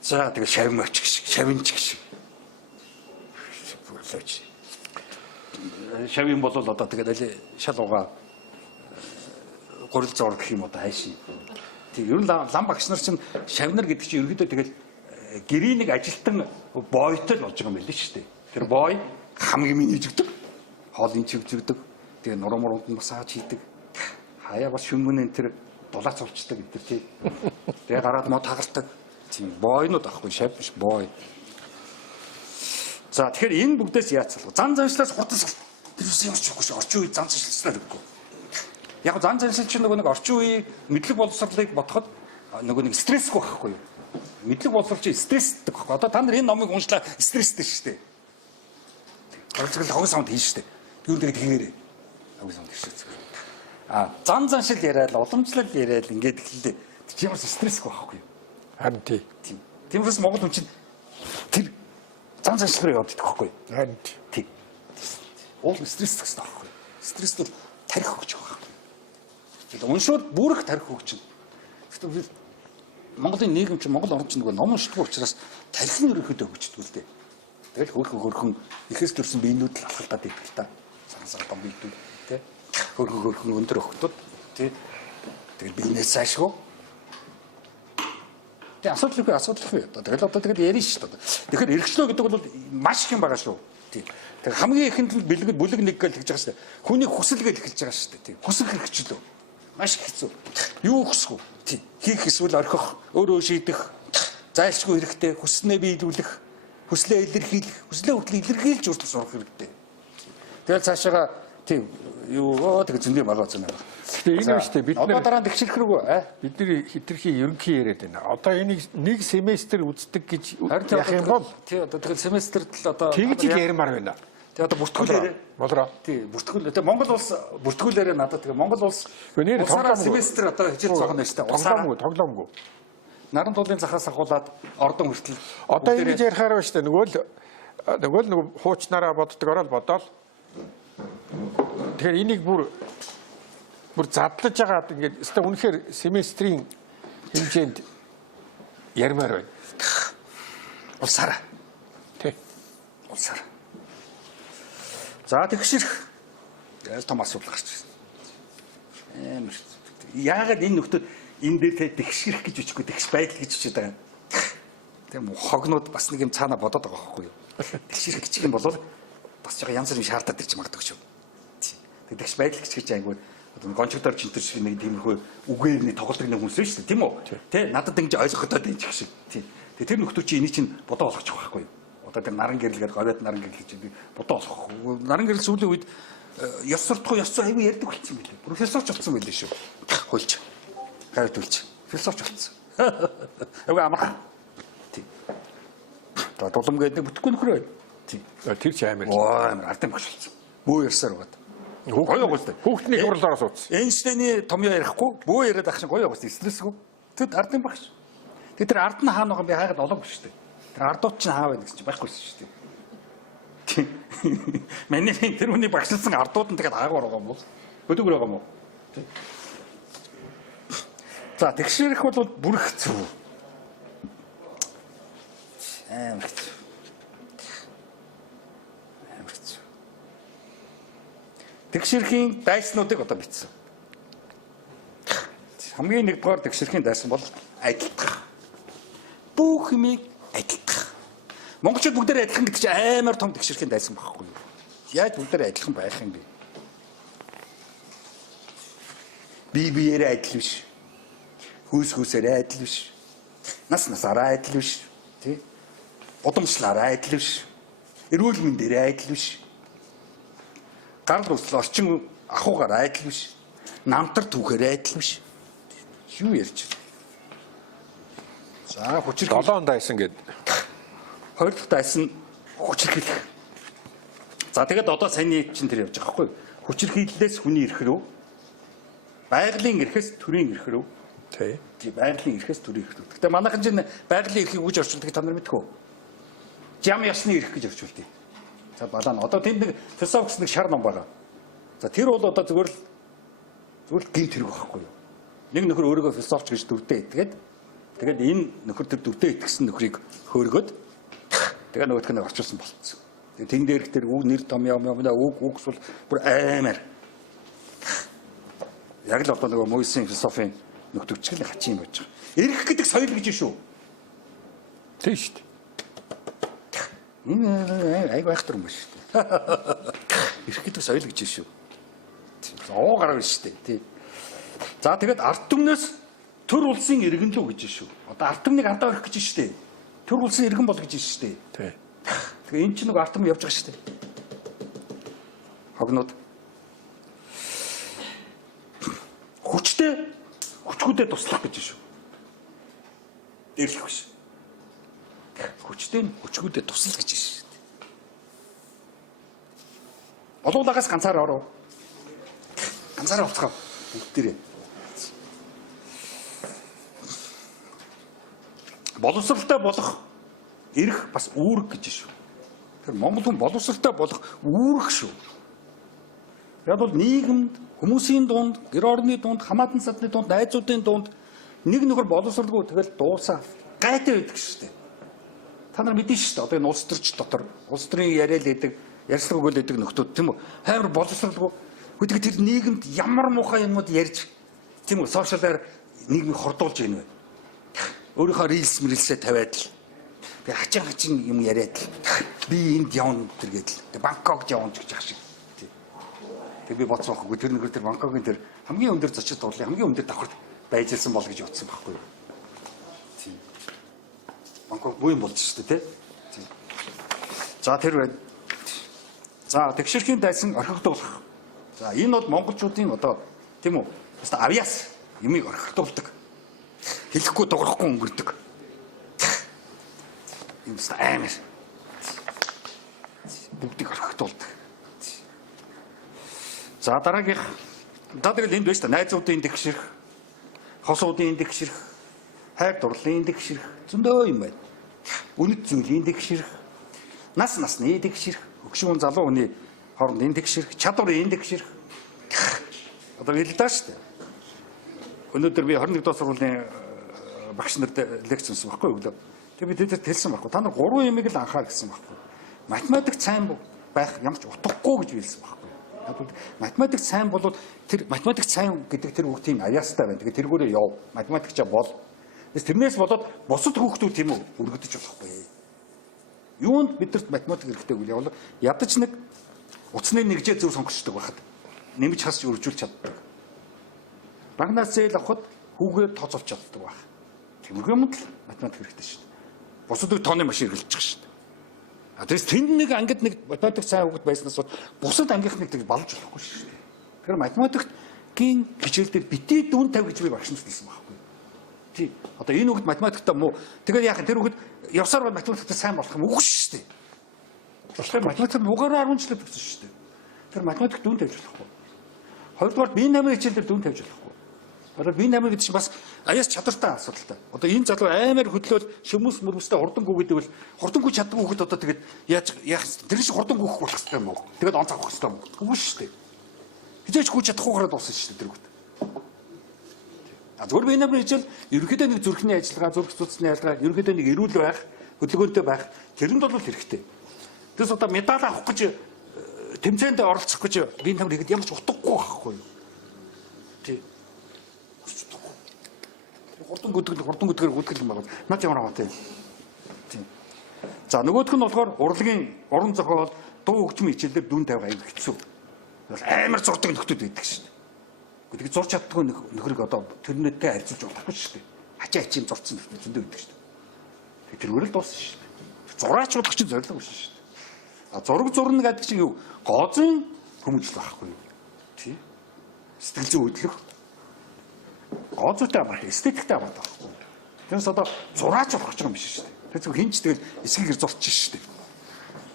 За тэгээ шавмаач гэх шавинч гэх. Шавин бол одоо тэгээд шал угаа гурил зураг гэх юм одоо хайшин. Тэг ер нь лам багш нар чинь шавнар гэдэг чинь ерөөдөө тэгэл гэрийн нэг ажилтан бойтой л болж байгаа юм байл шүү дээ. Тэр бой хамгийн минь хийжигдэг. Хоолын чивжигдэг. Тэгээ нуруу мурунд нь масаж хийдэг. Хаяа бас шүмгэн энэ тэр дулаац олчдаг энэ тэр тий. Тэгээ гараад мод хагалдаг. Тийм бойнууд ахгүй шав биш бой. За тэгэхээр энэ бүгдээс яаж салах? Зан заншлаас хурдан сал. Тэр үс юмч үгүй орчин үед зан заншласнаа гэхгүй. Яг зан заншил чинь нөгөө нэг орчин үеийн мэдлэг боловсролыг бодоход нөгөө нэг стрессгүй байхгүй юу? Мэдлэг боловсрол чинь стресстэй байхгүй. Одоо та нар энэ номыг уншлаа стресстэй шүү дээ. Орцгол хогс самд хийн шүү дээ. Юу нэг тэгээрээ. Хогс самд шүү дээ. Зан заншил яриад уламжлал яриад ингээд хэлээ. Тийм бас стрессгүй байхгүй юу? Харин тий. Тиймээс Монгол хүн чинь тэр зан заншил руу явдаг байхгүй юу? Харин тий. Уул стресс гэсэн байхгүй юу? Стресс бол тарих өгч байгаа. Тэгээд уншвал бүрэх тарих өгч чинь. Гэхдээ Монголын нийгэм чинь Монгол орн чинь нөгөө ном уншдаг учраас тарих нь ерөөхдөө өгчдөг л дээ. Тэгэл хөрхөн ихэс төрсэн биенүүд л алхалтаад идэг л та. Сансаа том биенүүд тий. Хөрхөн өндөр өхтөд тий. Тэгэл биенээс цаашгүй. Тэгээ асуудалгүй. Тэгэл одоо тэгэл ярина шүү дээ. Тэгэхээр эрхчлөө гэдэг бол маш их юм байгаа шүү. Тий. Тэгээ хамгийн ихэнд л бүлэг нэг гэж хэлж байгаа шүү дээ. Хүний хүсэл гэж хэлж байгаа шүү дээ. Тий. Хүсэл хэрэгчлөө. Маш хэцүү. Юу хүсэх вэ? Тий. Хийх эсвэл орхих, өөрөө шийдэх, зайлшгүй хэрэгтэй, хүснээ биелүүлэх, хүслээ илэрхийлэх, хүслээ хүртэл илэрхийлж үрдэл сурах хэрэгтэй. Тэгэл цаашаага тий юу тэгээ зөндөө маргаж байна. Тэгээ энэ шүү дээ бид одоо дараа нь тэгшэрх рүү бидний хитрхи ерөнхий яриад байна. Одоо энийг нэг семестр үздэг гэж яах юм бол тий одоо тэгэл семестрт л одоо тэгж ярмаар байна. Тэгээ одоо бүртгүүлээрээ болроо. Тий бүртгүүл. Тэгээ Монгол улс бүртгүүлээрээ надад тэгээ Монгол улс нэр семестр одоо хичээл зогно шүү дээ. Тоглоомгүй. Наран туулын захаас ахуулаад ордон хүртэл одоо ингэж ярихаар байна шүү дээ. Нөгөө л хуучнараа боддог ороод бодоол. Тэгэхээр энийг бүр задлаж байгаа ингээд өстой үнэхээр семестрийн хэмжээнд ярмаар байна. Улсаараа. Тий. Улсаараа. За тэгшэрх яа том асуудал гарч ирсэн. Яагаад энэ нөхдөд энэ дээр тэгшэрх гэж үчихгүй тэгш байдал гэж үчихэд байгаа. Тийм хогнууд бас нэг юм цаана бодоод байгаа байхгүй юу? Тэгшэрх гэж юм бол бас жоо янз бүрийн шаардаад ирж магадгүй шүү. Тэгш байдал гэж айгүй гончгдоор чинтэр шиг нэг тиймэрхүү үгээр нэг тоглолтын хүмүүс шүү дээ тийм үү? Тэ надад ингэж ойлгоход байж гэх шиг. Тийм. Тэгээ тэр нөхдөд чи энийг чинь бодоо болгочих байхгүй юу? Одоо тэр наран гэрэлгээд говьд наран гэрэл гэж бодоо олох. Наран гэрэл сүүлийн үед ёс суртахуу ёс зүй аягүй ярьдаг болсон байлээ. Профессорч болсон байлээ шүү. Хуульч. Гайд үлч. Философч болсон. Аягүй амарх. Тий. Одоо дулам гэдэг бүтэхгүй нөхөр бай. Тий. Тэр чи амар. Амар ардын багш болсон. Бөө ярьсаар байгаа. Гоё гоостай. Хүүхдний хурлаараа сууц. Эйнштейний томьёо ярихгүй бөө яриад ах шиг гоё гоостай. Стрессгүй. Тэд ардын багш. Тэд тэр ард нь хаана байгаа би хаагаад олоогүй шүү дээ. Тэр ардууд чинь хаа байна гэж чинь байхгүйсэн шүү дээ. Миний тэр хүний багшлсан ардууд нь тэгээд аагаар байгаа юм бол өдөөгөр байгаа юм уу? За тэгшэрх бол бүрх хэцүү. Амар хэцүү. Тэгшэрхийн дайснуудыг одоо бичсэн. Хамгийн нэгдүгээр тэгшэрхийн дайсан бол адилтгах. Бүх юмыг адилтгах. Монголчууд бүгдээр адилхан гэдэг чинь амар том тэгшэрхийн дайсан байхгүй юу? Яаж бүгдээр адилхан байх юм бэ? Биеэрээ адил биш. Хүүсээрээ адил биш. Насаараа адил биш. Тэ? Удамшлаараа адил биш. Эрүүл мэндээрээ адил биш. Гар дуслал орчин ахуйгаар адил биш. Намтар түүхээр адил биш. Юу ярьж байна? За хүчрэх 7 дайсан гэд. Хоёр дахь дайсан хүчрхийлэх. За тэгээд одоо саяны чинь тэр явж байгаа байхгүй юу? Хүчрхийллээс хүний эрх рүү, байгалийн эрхээс төрийн эрх рүү. Тий. Байгалийн эрхээс төрийн эрх рүү. Гэтэ манайхан чинь байгалийн эрхийг үгүй орчуулдаг та нар мэдэх үү? Жам ёсны эрх гэж орчуулдаг. За балаа. Одоо тэнд нэг философи гэсэн нэг шар ном байгаа. За тэр бол одоо зүгээр л гинт хэрэг байхгүй юу? Нэг нөхөр өөрийгөө философч гэж дүрдээ итгээд тэгээд энэ нөхөр тэр дүрдээ итгэсэн нөхрийг хөөргöd тэгээд нөгөөх нь орчуулсан болцсон. Тэгээд тэн дээрх тэр үг нэр том юм үг эсвэл бүр амар Яг л одоо нөгөө Мойсийн философийн нөхдөчгөл хачин байж байгаа. Эрх гэдэг соёл гэж шүү. Тийм шүү дээ. Энэ айг байхтар юм шүү дээ. Эрх гэдэг соёл гэж шүү. Оо гараа шүү дээ. Тий. За тэгээд ард түмнээс төр улсын иргэн лүү гэж шүү. Одоо ард түмнийг андаа өрөх гэж шүү дээ. Төр улсын иргэн бол гэж шүү дээ. Тий. Тэгээ энэ чинь нэг ард түмэн явж байгаа шүү дээ. Хогнод хүчтэй туслах гэж шүү. Дээрлэх биш. Хүчгүүдэд тусал гэж шүү дээ. Олуулагаас ганцаараа ороо. Ганцаараа уцгаа. Бүгдээрээ. Боловсралтай болох эрх бас үүрэг гэж шүү. Тэр Монгол хүн боловсралтай болох үүрэг шүү. Яг бол нийгэмд, хүмүүсийн дунд, гэр орны дунд, хамаатан садны дунд, найзуудын дунд нэг нөхөр боловсралгүй тэгэл дуусаа гайтай байдаг шүү дээ. Та нар мэдэн шүү дээ. Одоо энэ улс төрч дотор улс төрийн яриад байдаг, ярьслаг өгөөл байдаг нөхдүүд тийм үү? Амар боловсралгүй. Хөдөлгөө тэр нийгэмд ямар муухай юмуд ярьж тийм үү? Сошиалаар нийгмийг хордуулж байна вэ? Өөрийнхөө рилсээ тавиад л би хачин юм яриад л би энд явна тэргээд л Бангкок явна гэж ах шиг. Тэг би боцоохгүй тэр нөхөр тэр Бангкокын тэр хамгийн өндөр зочид дуурлын хамгийн өндөр давхарт байж ирсэн бол гэж утсан байхгүй юу. Тийм. Бангкок буу юм болж шүү дээ тий. За тэр байна. За тэгшэрхийн дайсан орхигдуулах. За энэ бол монголчуудын одоо тийм үү? Баста авьяас юмыг орхигдуулдаг. Хэлэхгүй дуурахгүй өнгөрдөг. Юм баста амар. Бүгдийг орхигдуулдаг. За дараагийнх тэгэл энд байж та найзуудын тэгшэрх, хосуудын тэгшэрх, хайр дурлалын тэгшэрх зөндөө юм байна. Үнэт зүйлийн тэгшэрх, насны тэгшэрх, өгшүүн залуу хүний хоорондын тэгшэрх, чадварын тэгшэрх. Одоо хэлдэж шүү дээ. Өнөөдөр би 21 дугаар сургуулийн багш нарт лекц хийсэн байхгүй юу? Тэг би тэдэд хэлсэн байхгүй. Та нар 3 юмыг л анхаа гэсэн байхгүй. Математик сайн байх ямар ч утгагүй гэж хэлсэн байхгүй. Математик сайн болоод тэр математик сайн гэдэг тэр хүүхдийн аяастай байна. Тэгээд тэргүүрээ яв. Математикчаа бол. Тэрнээс болоод бусад хүүхдүүд тийм үү өргөдөж болохгүй. Юунд бидэрт математик хэрэгтэй вэ? Явал ядаж нэг утасны нэгжээ зөв сонгочдөг байхад нэмж хасч өржүүлж чаддаг. Багнаас зээл авахд хүүгээ тооцоолж чаддаг байх. Тиймэрхүү юмд л математик хэрэгтэй шүү дээ. Бусад тооны машин хэрэглэж байгаа шүү дээ. Тэрс тэнд нэг ангид нэг математик сайн хүүхэд байснаас бол бусад ангийнхныг тэг балж болохгүй шүү дээ. Тэгэхээр математикийн хичээл дээр битээ дүн тавь гэж би багш нарт хэлсэн байхгүй. Тий. Одоо энэ хүүхэд математикта муу. Тэгээд яах тэр хүүхэд явсаар математикта сайн болох юм үгүй шүү дээ. Болохоор математикт муугаараа 10 жил төгссөн шүү дээ. Тэр математик дүн тавьж болохгүй. Хоёрдугаар би намын хичээл дээр дүн тавьж болохгүй. Одоо би намын гэдэг чинь бас аяас чадвартай асуудалтай. Одоо энэ залуу амар хөдлөөл шөмөс мөрөстэй хурдангүү гэдэг бол хурдангүү чаддаггүй хүүхэд одоо тэгээд яах тэр чинь хурдангүү хөх болох хэрэгтэй юм уу? Тэгээд онц авах хэрэгтэй юм уу? Үгүй шүү дээ. Хизээч хүү чадахгүйгээр дуусна шүү дээ тэр хүүхэд. А зөвхөн би намын хичээл ерөнхийдөө нэг зүрхний ажиллагаа, зүрх судасны ялгаа, ерөнхийдөө нэг эрүүл байх, хөдөлгөөнтэй байх тэрэнд бол хэрэгтэй. Тэс одоо медаль авах гэж тэмцээнд оролцох гэж би намын ихэд ямар ч утгагүй байхгүй юу? Тий. Хурдан гүдгээр гүтгэл юм байна. Наад ямар хамаатай. Тийм. За нөгөөх нь болохоор уран зохиол, дуу хөгжмийн хичээлээр дүн тавих аяг хэцүү. Амар зурдаг нөхдүүд байдаг шүү дээ. Гэхдээ зурч чаддгүй нөхрийг одоо тэрнээдээ харьцуулж болохгүй шүү дээ. Хачим зурцсан нөхдүүд зөндөө байдаг шүү дээ. Тэргээр л дуусна шүү дээ. Зураач болох чинь зорилго биш шүү дээ. А зураг зурна гэдэг чинь юу? Гозын хүмүүжил байхгүй юу? Тий. Сэтгэл зүйн хөдлөх гооцтой аваад эстетиктэй аваад байхгүй. Тэрс одоо зураач болох юм биш шүү дээ. Тэр зөв хинч тэгэл эсгээр зурч шүү дээ.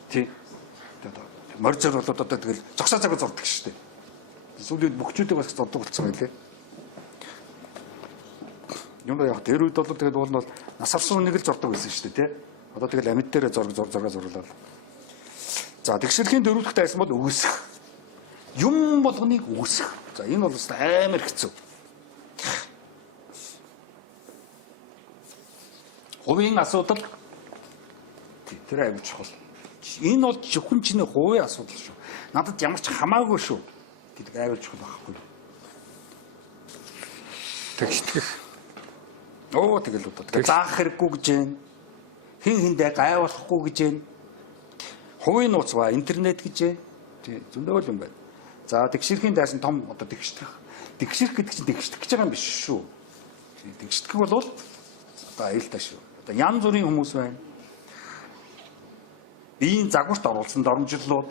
Тий. Одоо морьцор бол одоо тэгэл зогсоо цагаа зурдаг шүү дээ. Сүүлийн бөхчүүдийг бас зурдаг болсон байлээ. Юм яг тэр үед бол тэгэл уул нь бол нас авсан нэг л зурдаг байсан шүү дээ, тий. Одоо тэгэл амьд дээр зураг зурлаа. За тэгшэрхийн дөрөвдөх тайсан бол өгөөсөх. Юм болгоныг өгөөсөх. За энэ бол амар хэцүү. Хувийн асуудал тэр аюул чухал. Энэ бол зөвхөн чиний хувийн асуудал шүү. Надад ямар ч хамаагүй шүү гэдэг аюул чухал байхгүй. Тэгштгэх. Оо тэгэл одоо заах хэрэггүй гэж байна. Хин хиндэ гайвуулахгүй гэж байна. Хувийн нууц ба интернет гэж байна. Тий зөндөө л юм байна. За тэгшэрхийн дайсан том одоо тэгштгэх гэдэг чинь тэгштгэх гэж байгаа юм биш шүү. Тэгштгэх бол одоо аюултай шүү. Одоо янз бүрийн хүмүүс байна. Биеийн загварт оруулсан дормжлууд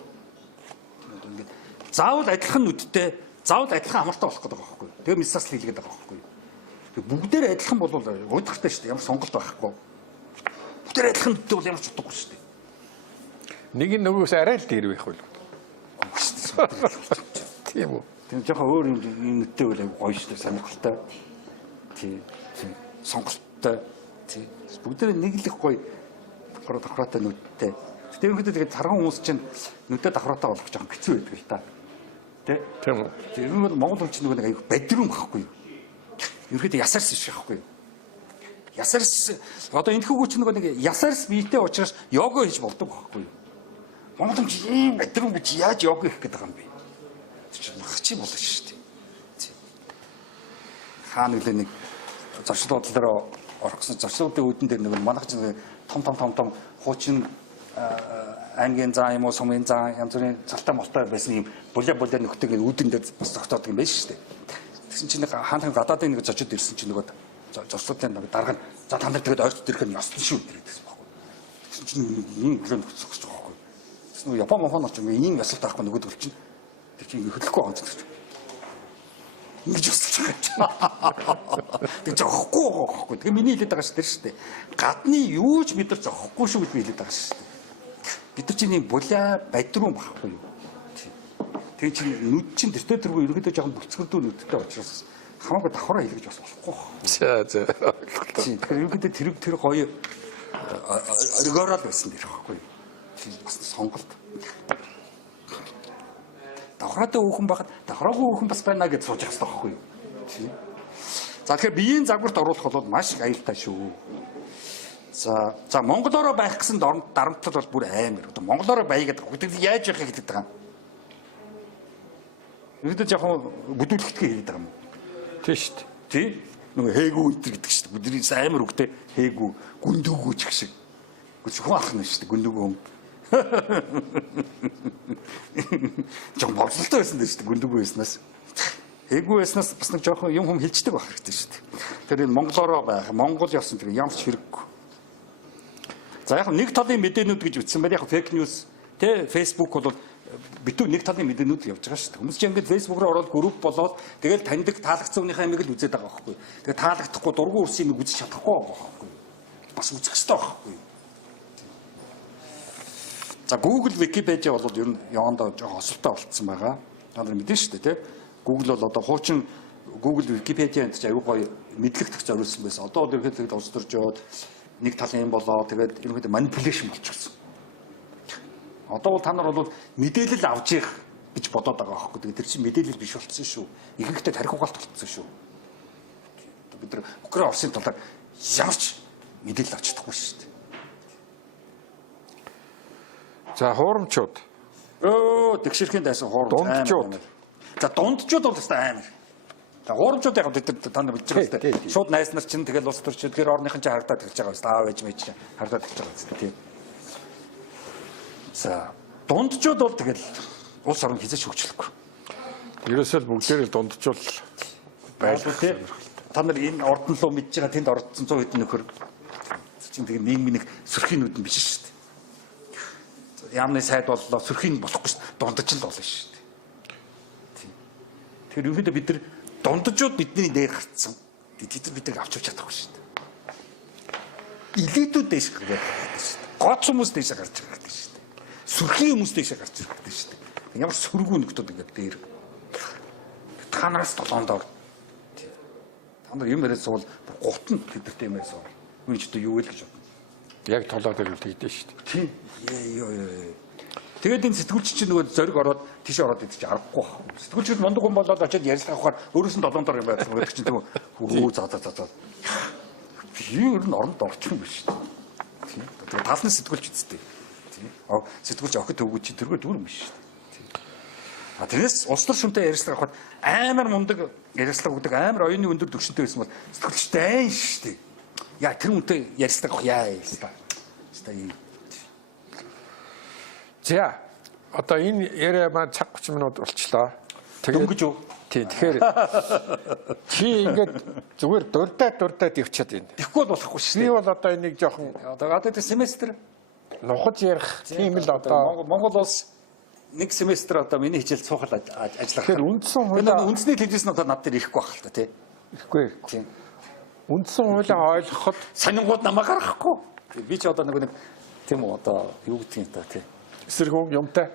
ингээд заавал адилхан нүдтэй, заавал адилхан амартай болох гэдэг байгаа байхгүй. Тэгээ мисас хийлгээд байгаа байхгүй. Тэгээ бүгдээр адилхан бол уйдгартай шүү дээ. Ямар сонголт байхгүй. Бүгдээр адилхан нүдтэй бол ямар ч утгагүй шүү дээ. Нэг нь нөгөөс арай л дээр байх бол. Тийм үү. Тэгээ жоохон өөр юм нүдтэй бол гоё шүү дээ. Сонирхолтой. Тийм. Сонголттой. Тийм. Бүгдээр нэг л их гоё давхраатай нүдтэй. Тэр ихэнхдээ тэгээд тархан хүмүүс чинь нүдэ давхраатай болох жоохон хэцүү байдаг л та. Тийм үү. Тэр нь бол монгол хүн чинь нэг аюу бадрум байхгүй юу? Ерөөдөө ясарс биш байхгүй юу? Ясарс одоо энэ хүү чинь нэг ясарс биетэй учраас йога хийж болдог байхгүй юу? Монгол хүн чинь ийм бадрум гэж яаж йога хийх гэдэг юм бэ? Тэр чинь махчи болно шүү дээ. Хаа нэг зочид бодлороо орох гэсэн зочдын үүдэн дээр нэг манайх чинь том хуучин аймгийн зан юм уу сумын зан янз бүрийн цалтай молтой байсан юм булаа нөхдөг үүдэн дээр бас зогтоодог юм байна шүү дээ. Тэгсэн чинь хаанхан гадаадын нэг зочид ирсэн чинь нөгөө зочдын дарга нь за та нар тэгээд ойртод ирэх нь ёслон шүү гэдэг байхгүй. Тэгсэн чинь ийм бүлээн зогсож байгаа байхгүй. Тэгсэн нөгөө Япон ч ийм ёслолт авахгүй нөгөөд бол чинь тэг чи хөдлөхгүй байгаа юм чинь. Ингэж өсөж байгаа. Тэг зогхгүй. Тэгээ миний хэлээд байгаа шүү дээ. Гадны юу ч бид нар зогхгүй шүү гэж би хэлээд байгаа шүү дээ. Бид нар чинь булаа бадрум байхгүй юу? Тэгээ чи нүд чинь тэргүй ерөөдөө жоохон бүцгэрдүү нүдтэй учраас хамаагүй давхраа хийлгэж бас болохгүй. За. Тэгэхээр ерөөдөө тэр гоё оргорол байсан дэр байхгүй юу? Бас сонголт. Давхраатай хүүхэн байхад давхраагүй хүүхэн бас байна гэж сууж явах хэрэгтэй байхгүй юу? За тэгэхээр биеийн загварт оруулах бол маш их аюултай шүү. За монголоор байх гэсэн дарамтлал бол бүр амар. Одоо монголоор байгаад бүгд яаж явах гэдэг байгаа юм. Нэгдэж яг бүдүүлэхтгээ хэлээд байгаа юм. Тийм шүү дээ. Тий? Нөгөө хээгүү өнтер гэдэг шүү дээ. Бидний амар үгтэй хээгүү, гүндүүгүү ч гэх шиг. Гүн алах нь шүү дээ. Гүндүүгүү юм. Жон бодлолтой байсан дээ шүү дээ. Гүндүүгүү байснаас. Хээгүү байснаас бас нэг жоохон юм хэлждэг байх хэрэгтэй шүү дээ. Тэр энэ монголоор байх, монгол явсан тэр ямар ч хэрэггүй. За яг нэг талын мэдээнүүд гэж үтсэн байна. Яг фейк ньюс тэ Facebook бол битүү нэг талын мэдээнүүд явж байгаа шүү дээ. Хүмүүс чинь ингээд Facebook руу ороод групп болоод тэгэл таньдаг таалагдсан хүнийхээ амиг л үзээд байгаа байхгүй. Тэгээ таалагдахгүй дургуй үрсийн амиг үзэж чадахгүй байгаа байхгүй. Бас үзэх хэрэгтэй байхгүй. За Google, Wikipedia бол ер нь явандаа жоохон осолтой болцсон байгаа. Та нар мэдэн шүү дээ, тэ. Google бол одоо хуучин Google, Wikipedia-нд ч аюу гоё мэдлэгдэх зориулсан байсан. Одоо бол ерөнхийдөө улс төрж яваад нэг талын юм болоо тэгээд ерөнхийдөө манипуляшн болчихсон. Одоо бол та нар бол мэдээлэл авч явах гэж бодоод байгаа байхгүй. Тэгээд тэр чинь мэдээлэл биш болчихсон шүү. Ихэнхдээ тарих угаалт болчихсон шүү. Бид нар Украин Оросын талаар ямарч мэдээлэл авч чадахгүй шүү дээ. За хуурамчууд. Тэгшэрхийн дайсан хуурамч. Дундчууд. За дундчууд бол өстой амар. За хуурамчууд яг та нар мэдж байгаа шүү дээ. Шууд найз нар чинь тэгэл улс төрчид гэр орныхан чинь харагдаад эхэлж байгаа шүү дээ. Аав ээж мэж чинь харагдаад эхэлж байгаа шүү дээ. Тийм. За дундчууд бол тэгэл улс орн хязгаарч хөгжлөхгүй. Ерөөсөө л бүгдээрээ дундчул байлгүй тийм. Та нар энэ ордон руу мэдж байгаа тэнд ордсон 100 хэдэн нөхөр чинь тэгээ нийгмийн нэг сөрхийн нүдэн биш шүү дээ. Яамны сайд боллоо сөрхийн болохгүй шүү дээ. Дундчил болно шүү дээ. Тийм. Тэгэхээр ерөнхийдөө бид нар дундчууд бидний дээр гарцсан. Бид авч явж чадахгүй шүү дээ. Элитүүд дэш гарч байгаа шүү дээ. Гоц хүмүүс дэш гарч байгаа шүү дээ. Сөрхийн хүмүүс дэш гарч байгаа шүү дээ. Ямар сөргүү нөхдүүд ингээд дээр. Та нараас толгоондоо. Та нар юм яриад суул гутна тэдэртэй юм яриад суул. Үн ч юу вэ гэж бодно. Яг толгой дээр л тэгдэж шүү дээ. Тийм. Тэгээд энэ сэтгүүлч чинь нөгөө зориг ороод тийш ороод идэж аргагүй байна. Сэтгүүлчд мундаг хүн болоод очиод ярилцах авахаар өөрөөс нь 7 дор юм байсан гэдэг чинь хөө за. Би ер нь оронд орчих юм биш шүү дээ. Тийм. Тэгээд талны сэтгүүлч үсттэй. Тийм. Сэтгүүлч охид төвгүүд чи тэргүй дүр юм биш шүү дээ. Тийм. Тэрнээс улс төр шүнтэй ярилцлага авахад амар мундаг ярилцлага өгдөг, амар оюуны өндөр түвшинтэй байсан бол сэтгэлчтэй айн шүү дээ. Яа тэр үнтэй ярилцлага авах яа яста. За одоо энэ яриа маань цаг 30 минут болчлоо. Дөнгөж юу? Тийм. Тэгэхээр чи ингээд зүгээр дурдаад явчихад байна. Тэгэхгүй бол болохгүй шүү Би дээ. бол одоо энийг жоохон Одоо тэр семестр нухаж ярих тийм л одоо Монгол улс нэг семестр одоо миний хичээл цуухал ажиллах. тэгэхээр үндсэн Энэ хуулиа үндэсний телевизэн одоо над дээр ирэхгүй байх л та тий. ирэхгүй. Тийм. Үндсэн хуулиа ойлгоход Сонингууд намайг гаргахгүй. Би ч одоо нэг тийм үү одоо юу гэдгийг та тий. эсэргүүн юмтай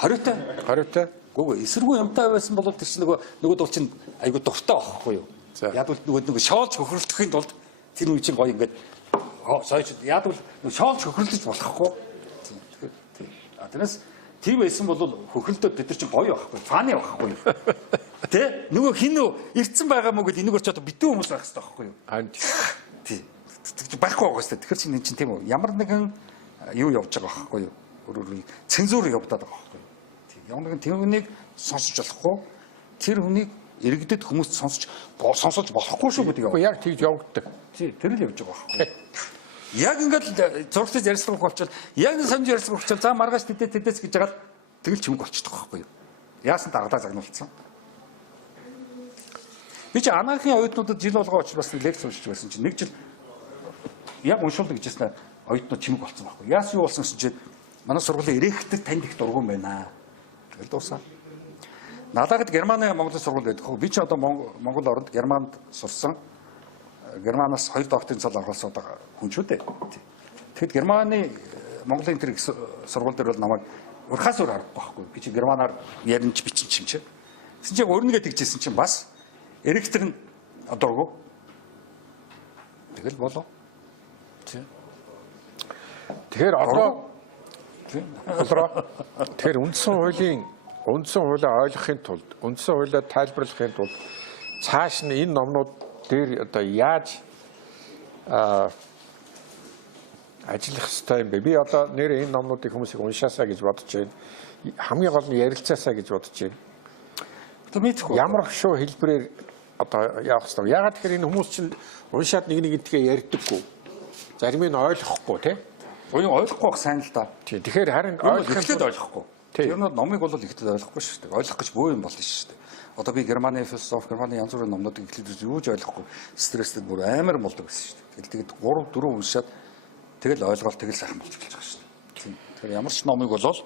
Хориотой. хариутай. Гүг эсэргүү юмтай байсан бол тэр чинь нөгөө дул чинь айгу дуртай байхгүй юу? За. Яг бол нөгөө шоолж хөхрөлдөхийн тулд тэр үе чинь гоё ингээд сойч яг бол шоолж хөхрөлдөж болохгүй. Тэрнээс тийм байсан бол хөхрөлдөө бид нар чинь гоё байхгүй, фаны байхгүй юу? Тэ? Нөгөө хин ирцэн байгаа мó гэд энийг ч одоо битүү хүмүүс байх хэрэгтэй байхгүй юу? Анд Тий. Байхгүй байгаа шүү дээ. Тэгэхээр чинь энэ чинь тийм үү? Ямар нэгэн юу явж байгаа байхгүй юу? Өөрөөр цензур явагдаад байгаа байхгүй юу? Тий. Ямар нэгэн тэр хүнийг сонсож болохгүй. Тэр хүнийг иргэдэд хүмүүс сонсож болохгүй шүү гэдэг үгүй юм. яг тэгж явагддаг. Тий. Тэр л явж байгаа байхгүй юу? Яг ингээд зургатж ярилцлага болчихвол яг нэг сонж ярилцлага болчихвол за маргааш тэдэс гэж яагаад тэгэл чимэг болчихдог байхгүй юу? Яасан даргалаа загнуулсан. Би чи анаахын оюутнуудад жил болгоо очиж бас лекц уншиж байсан чинь нэг жил яг уншуулдаг гэжсэн оюутнууд чимэг болсон байхгүй. Яасан юу болсон гэсэн чинь манай сургуулийн эрэгтэй танд их дургуун байна. Тэгэл дуусаа. Надад Германы Монголын сургууль байдаг. Би ч одоо Монгол орнд Германд сурсан. Германаас 2 докторийн цал оруулсан одоо хүн шүү дээ. Тэгэхэд Германы Монголын тэр сургууль дээр бол намайг урхаас өөр харахгүй байхгүй. Би чи Германаар яринч бичин юм чи. Тэгсэн чинь өөрнөгээ тэгжсэн чинь бас эрэгтэр нь одооргүй. Тэгэл болоо. Тэгэхээр одоо Тийм. тэгэхээр үндсэн хуулиа ойлгохын тулд үндсэн хуулиа тайлбарлахын тулд цааш нь энэ номнууд дээр одоо яаж ажиллах ёстой юм бэ? Би одоо нэр энэ номнуудыг хүмүүсийг уншаасаа гэж бодож байна. Хамгийн гол нь ярилцаасаа гэж бодож байна. Тэ мэдхгүй. Ямар шүү хэлбэрээр одоо явах ёстой. Ягаад тэгэхээр энэ хүмүүс чинь уншаад нэг нэгнтэйгээ ярьдаггүй. Зарим нь ойлгохгүй тий. Уян ойлгохгүй байх сайн л да. Тий. Тэгэхээр харин Эхлээд ойлгохгүй. Тийм. Тэр нь номыг бол эхлээд ойлгохгүй шүү дээ. Ойлгох гэж бөө юм болно шүү дээ. Одоо би Германы философи, Германы янз бүрийн номнуудыг эхлээд юу ч ойлгохгүй стресстэй бүр амар болдог гэсэн шүү дээ. Тэгэд 3 4 уншаад тэгэл ойлголт тэгэл сайхан болж эхэлж байгаа шүү дээ. Тийм. Тэгэхээр ямар ч номыг болол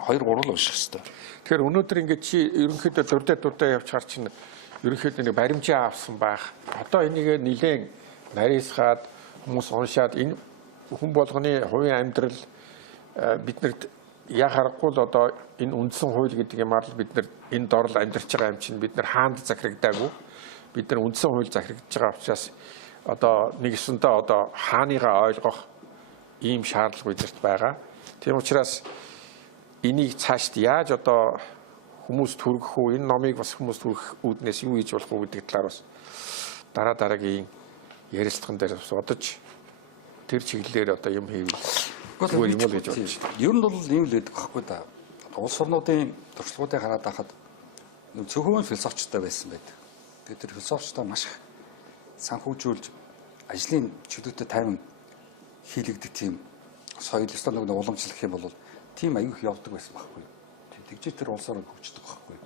2 3 л унших хэрэгтэй. Тэгэхээр өнөөдөр ингээд чи ерөнхийдөө дурдаа явчихар чинь ерөнхийдөө нэг баримжаа авсан байх. Одоо энийг нилээн нарийсгаад хүмүүс уншаад энэ хүн болгоны хувийн амьдрал биднэрт яг харахгүй л одоо энэ үндсэн хууль гэдэг юмар л бид нар энэ дорл амьдарч байгаа юм чинь бид нар хаанд захирагдаагүй. Бид нар үндсэн хууль захирагдж байгаа учраас одоо нэгсэндээ одоо хааныгаа ойлгох ийм шаардлага бидэрт байгаа. Тийм учраас энийг цаашд яаж одоо хүмүүст хүргэх үү, энэ номыг бас хүмүүст хүргэх үүднээс юу хийж болох уу гэдэг талаар бас дараагийн ярилцлаган дээр бас бодож тэр чиглэлээр одоо юм хийвэл зүгээр юм л гэж бодож байна. Ер нь бол ийм л байдаг байхгүй да. Улс орнуудын туршлагуудыг хараад байхад зөвхөн философчтой байсан байдаг. Тэгээд тэр философчтой маш их санхүүжүүлж ажлын чөлөөтэй тайван хийлэгдэх тийм соёл ёстой нэг уламжлах юм бол тийм аюух явдаг байсан байхгүй. Тэгж тэр улс орн хөгждөг байхгүй.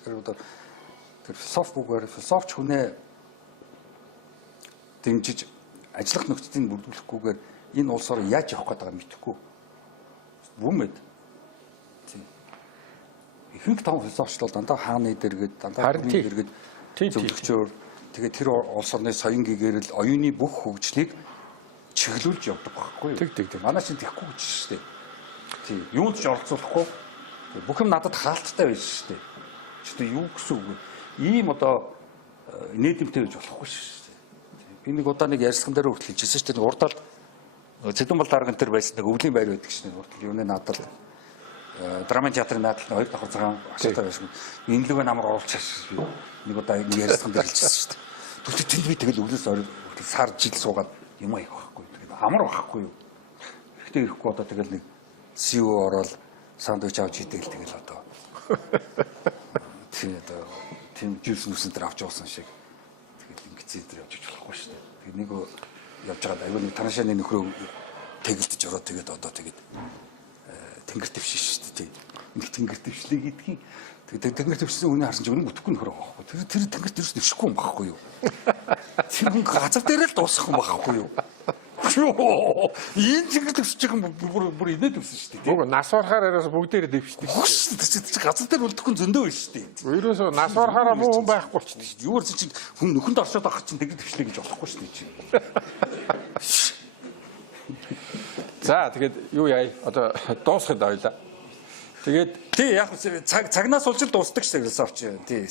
Тэгэхээр одоо тэр философигээр философч хүнээ дэмжиж ажиллах нөхцөлийг бүрдүүлэхгүйгээр энэ улс орн яаж явах гэдэг нь мэдэхгүй. Бүмэд. Ихэнх том философч бол дандаа хааны дэргэд, дандаа хүний дэргэд зөвлөгчөөр тэгээд тэр улс орны соён гэгэрэл оюуны бүх хөгжлийг чиглүүлж явдаг байхгүй юу? Тэг. Манай чинь тэхгүй гэж шүү дээ. Тийм. Юунд ч оролцуулахгүй. Бүх юм надад хаалттай байж шүү дээ. Чи юу гэсэн үг вэ? Ийм одоо нийтэмтэй байж болохгүй шүү дээ. Би нэг удаа нэг ярьсан дээр хүртэл хэлжсэн шүү дээ. Нэг урдаал Цэдэнбал дарган дээр байсан нэг өвлийн байр байдаг шнэ. Хүртэл юуны надад драмын театрын наадах 2 давхар цагаан асуутай байсан. Энэ лүгэ намар оруулчихсан би. Нэг удаа нэг ярьсан дээр хэлжсэн шүү дээ. Тэгвэл тэнд би тэгэл өвлөөс хүртэл сар жил суугаад юм аах байхгүй. Тэгээд амар байхгүй юу? Ихтэй ирэхгүй одоо тэгэл нэг CEO ороод сандвич авч идэл тэгэл одоо тийм одоо тийм жирс мүсэн дээр авч явуулсан шиг тэгээд ингэж зэдэр явж болохгүй шүү дээ. Тэгээд нэг явж байгаа аюу нэг танашааны нөхрөө тэгэлдэж ороод тэгээд одоо тэгээд тэнгэр твшин шүү дээ. Нэг тэнгэр твшлээ гэдгийг тэгээд тэнгэр твшсэн хүний харсан чинь өнө бүтэхгүй нөхөр байгаа байхгүй. Тэр тэнгэр твш нэвшихгүй юм байхгүй юу? Тэр хүн газар дээр л дуусах юм байхгүй юу? Ийм тэнгэр твшиж байгаа бүр инээд төвсөн шүү дээ. Уг нас барахаар араас бүгдээрээ дэвшдэг. Хөөш тэр газар дээр үлдэхгүй зөндөө байна шүү дээ. Ерөөсөө нас барахаараа муу хүн байхгүй болчихсон шүү дээ. Юугаар чинь хүн нөхөнд оршоод авах чинь тэнгэр твшлээ гэж болохгүй шүү дээ. За тэгээд юу яа одоо дуусгах байлаа. Тэгээд тий яг цагнаас улж дуустдаг шүү дээ. Тий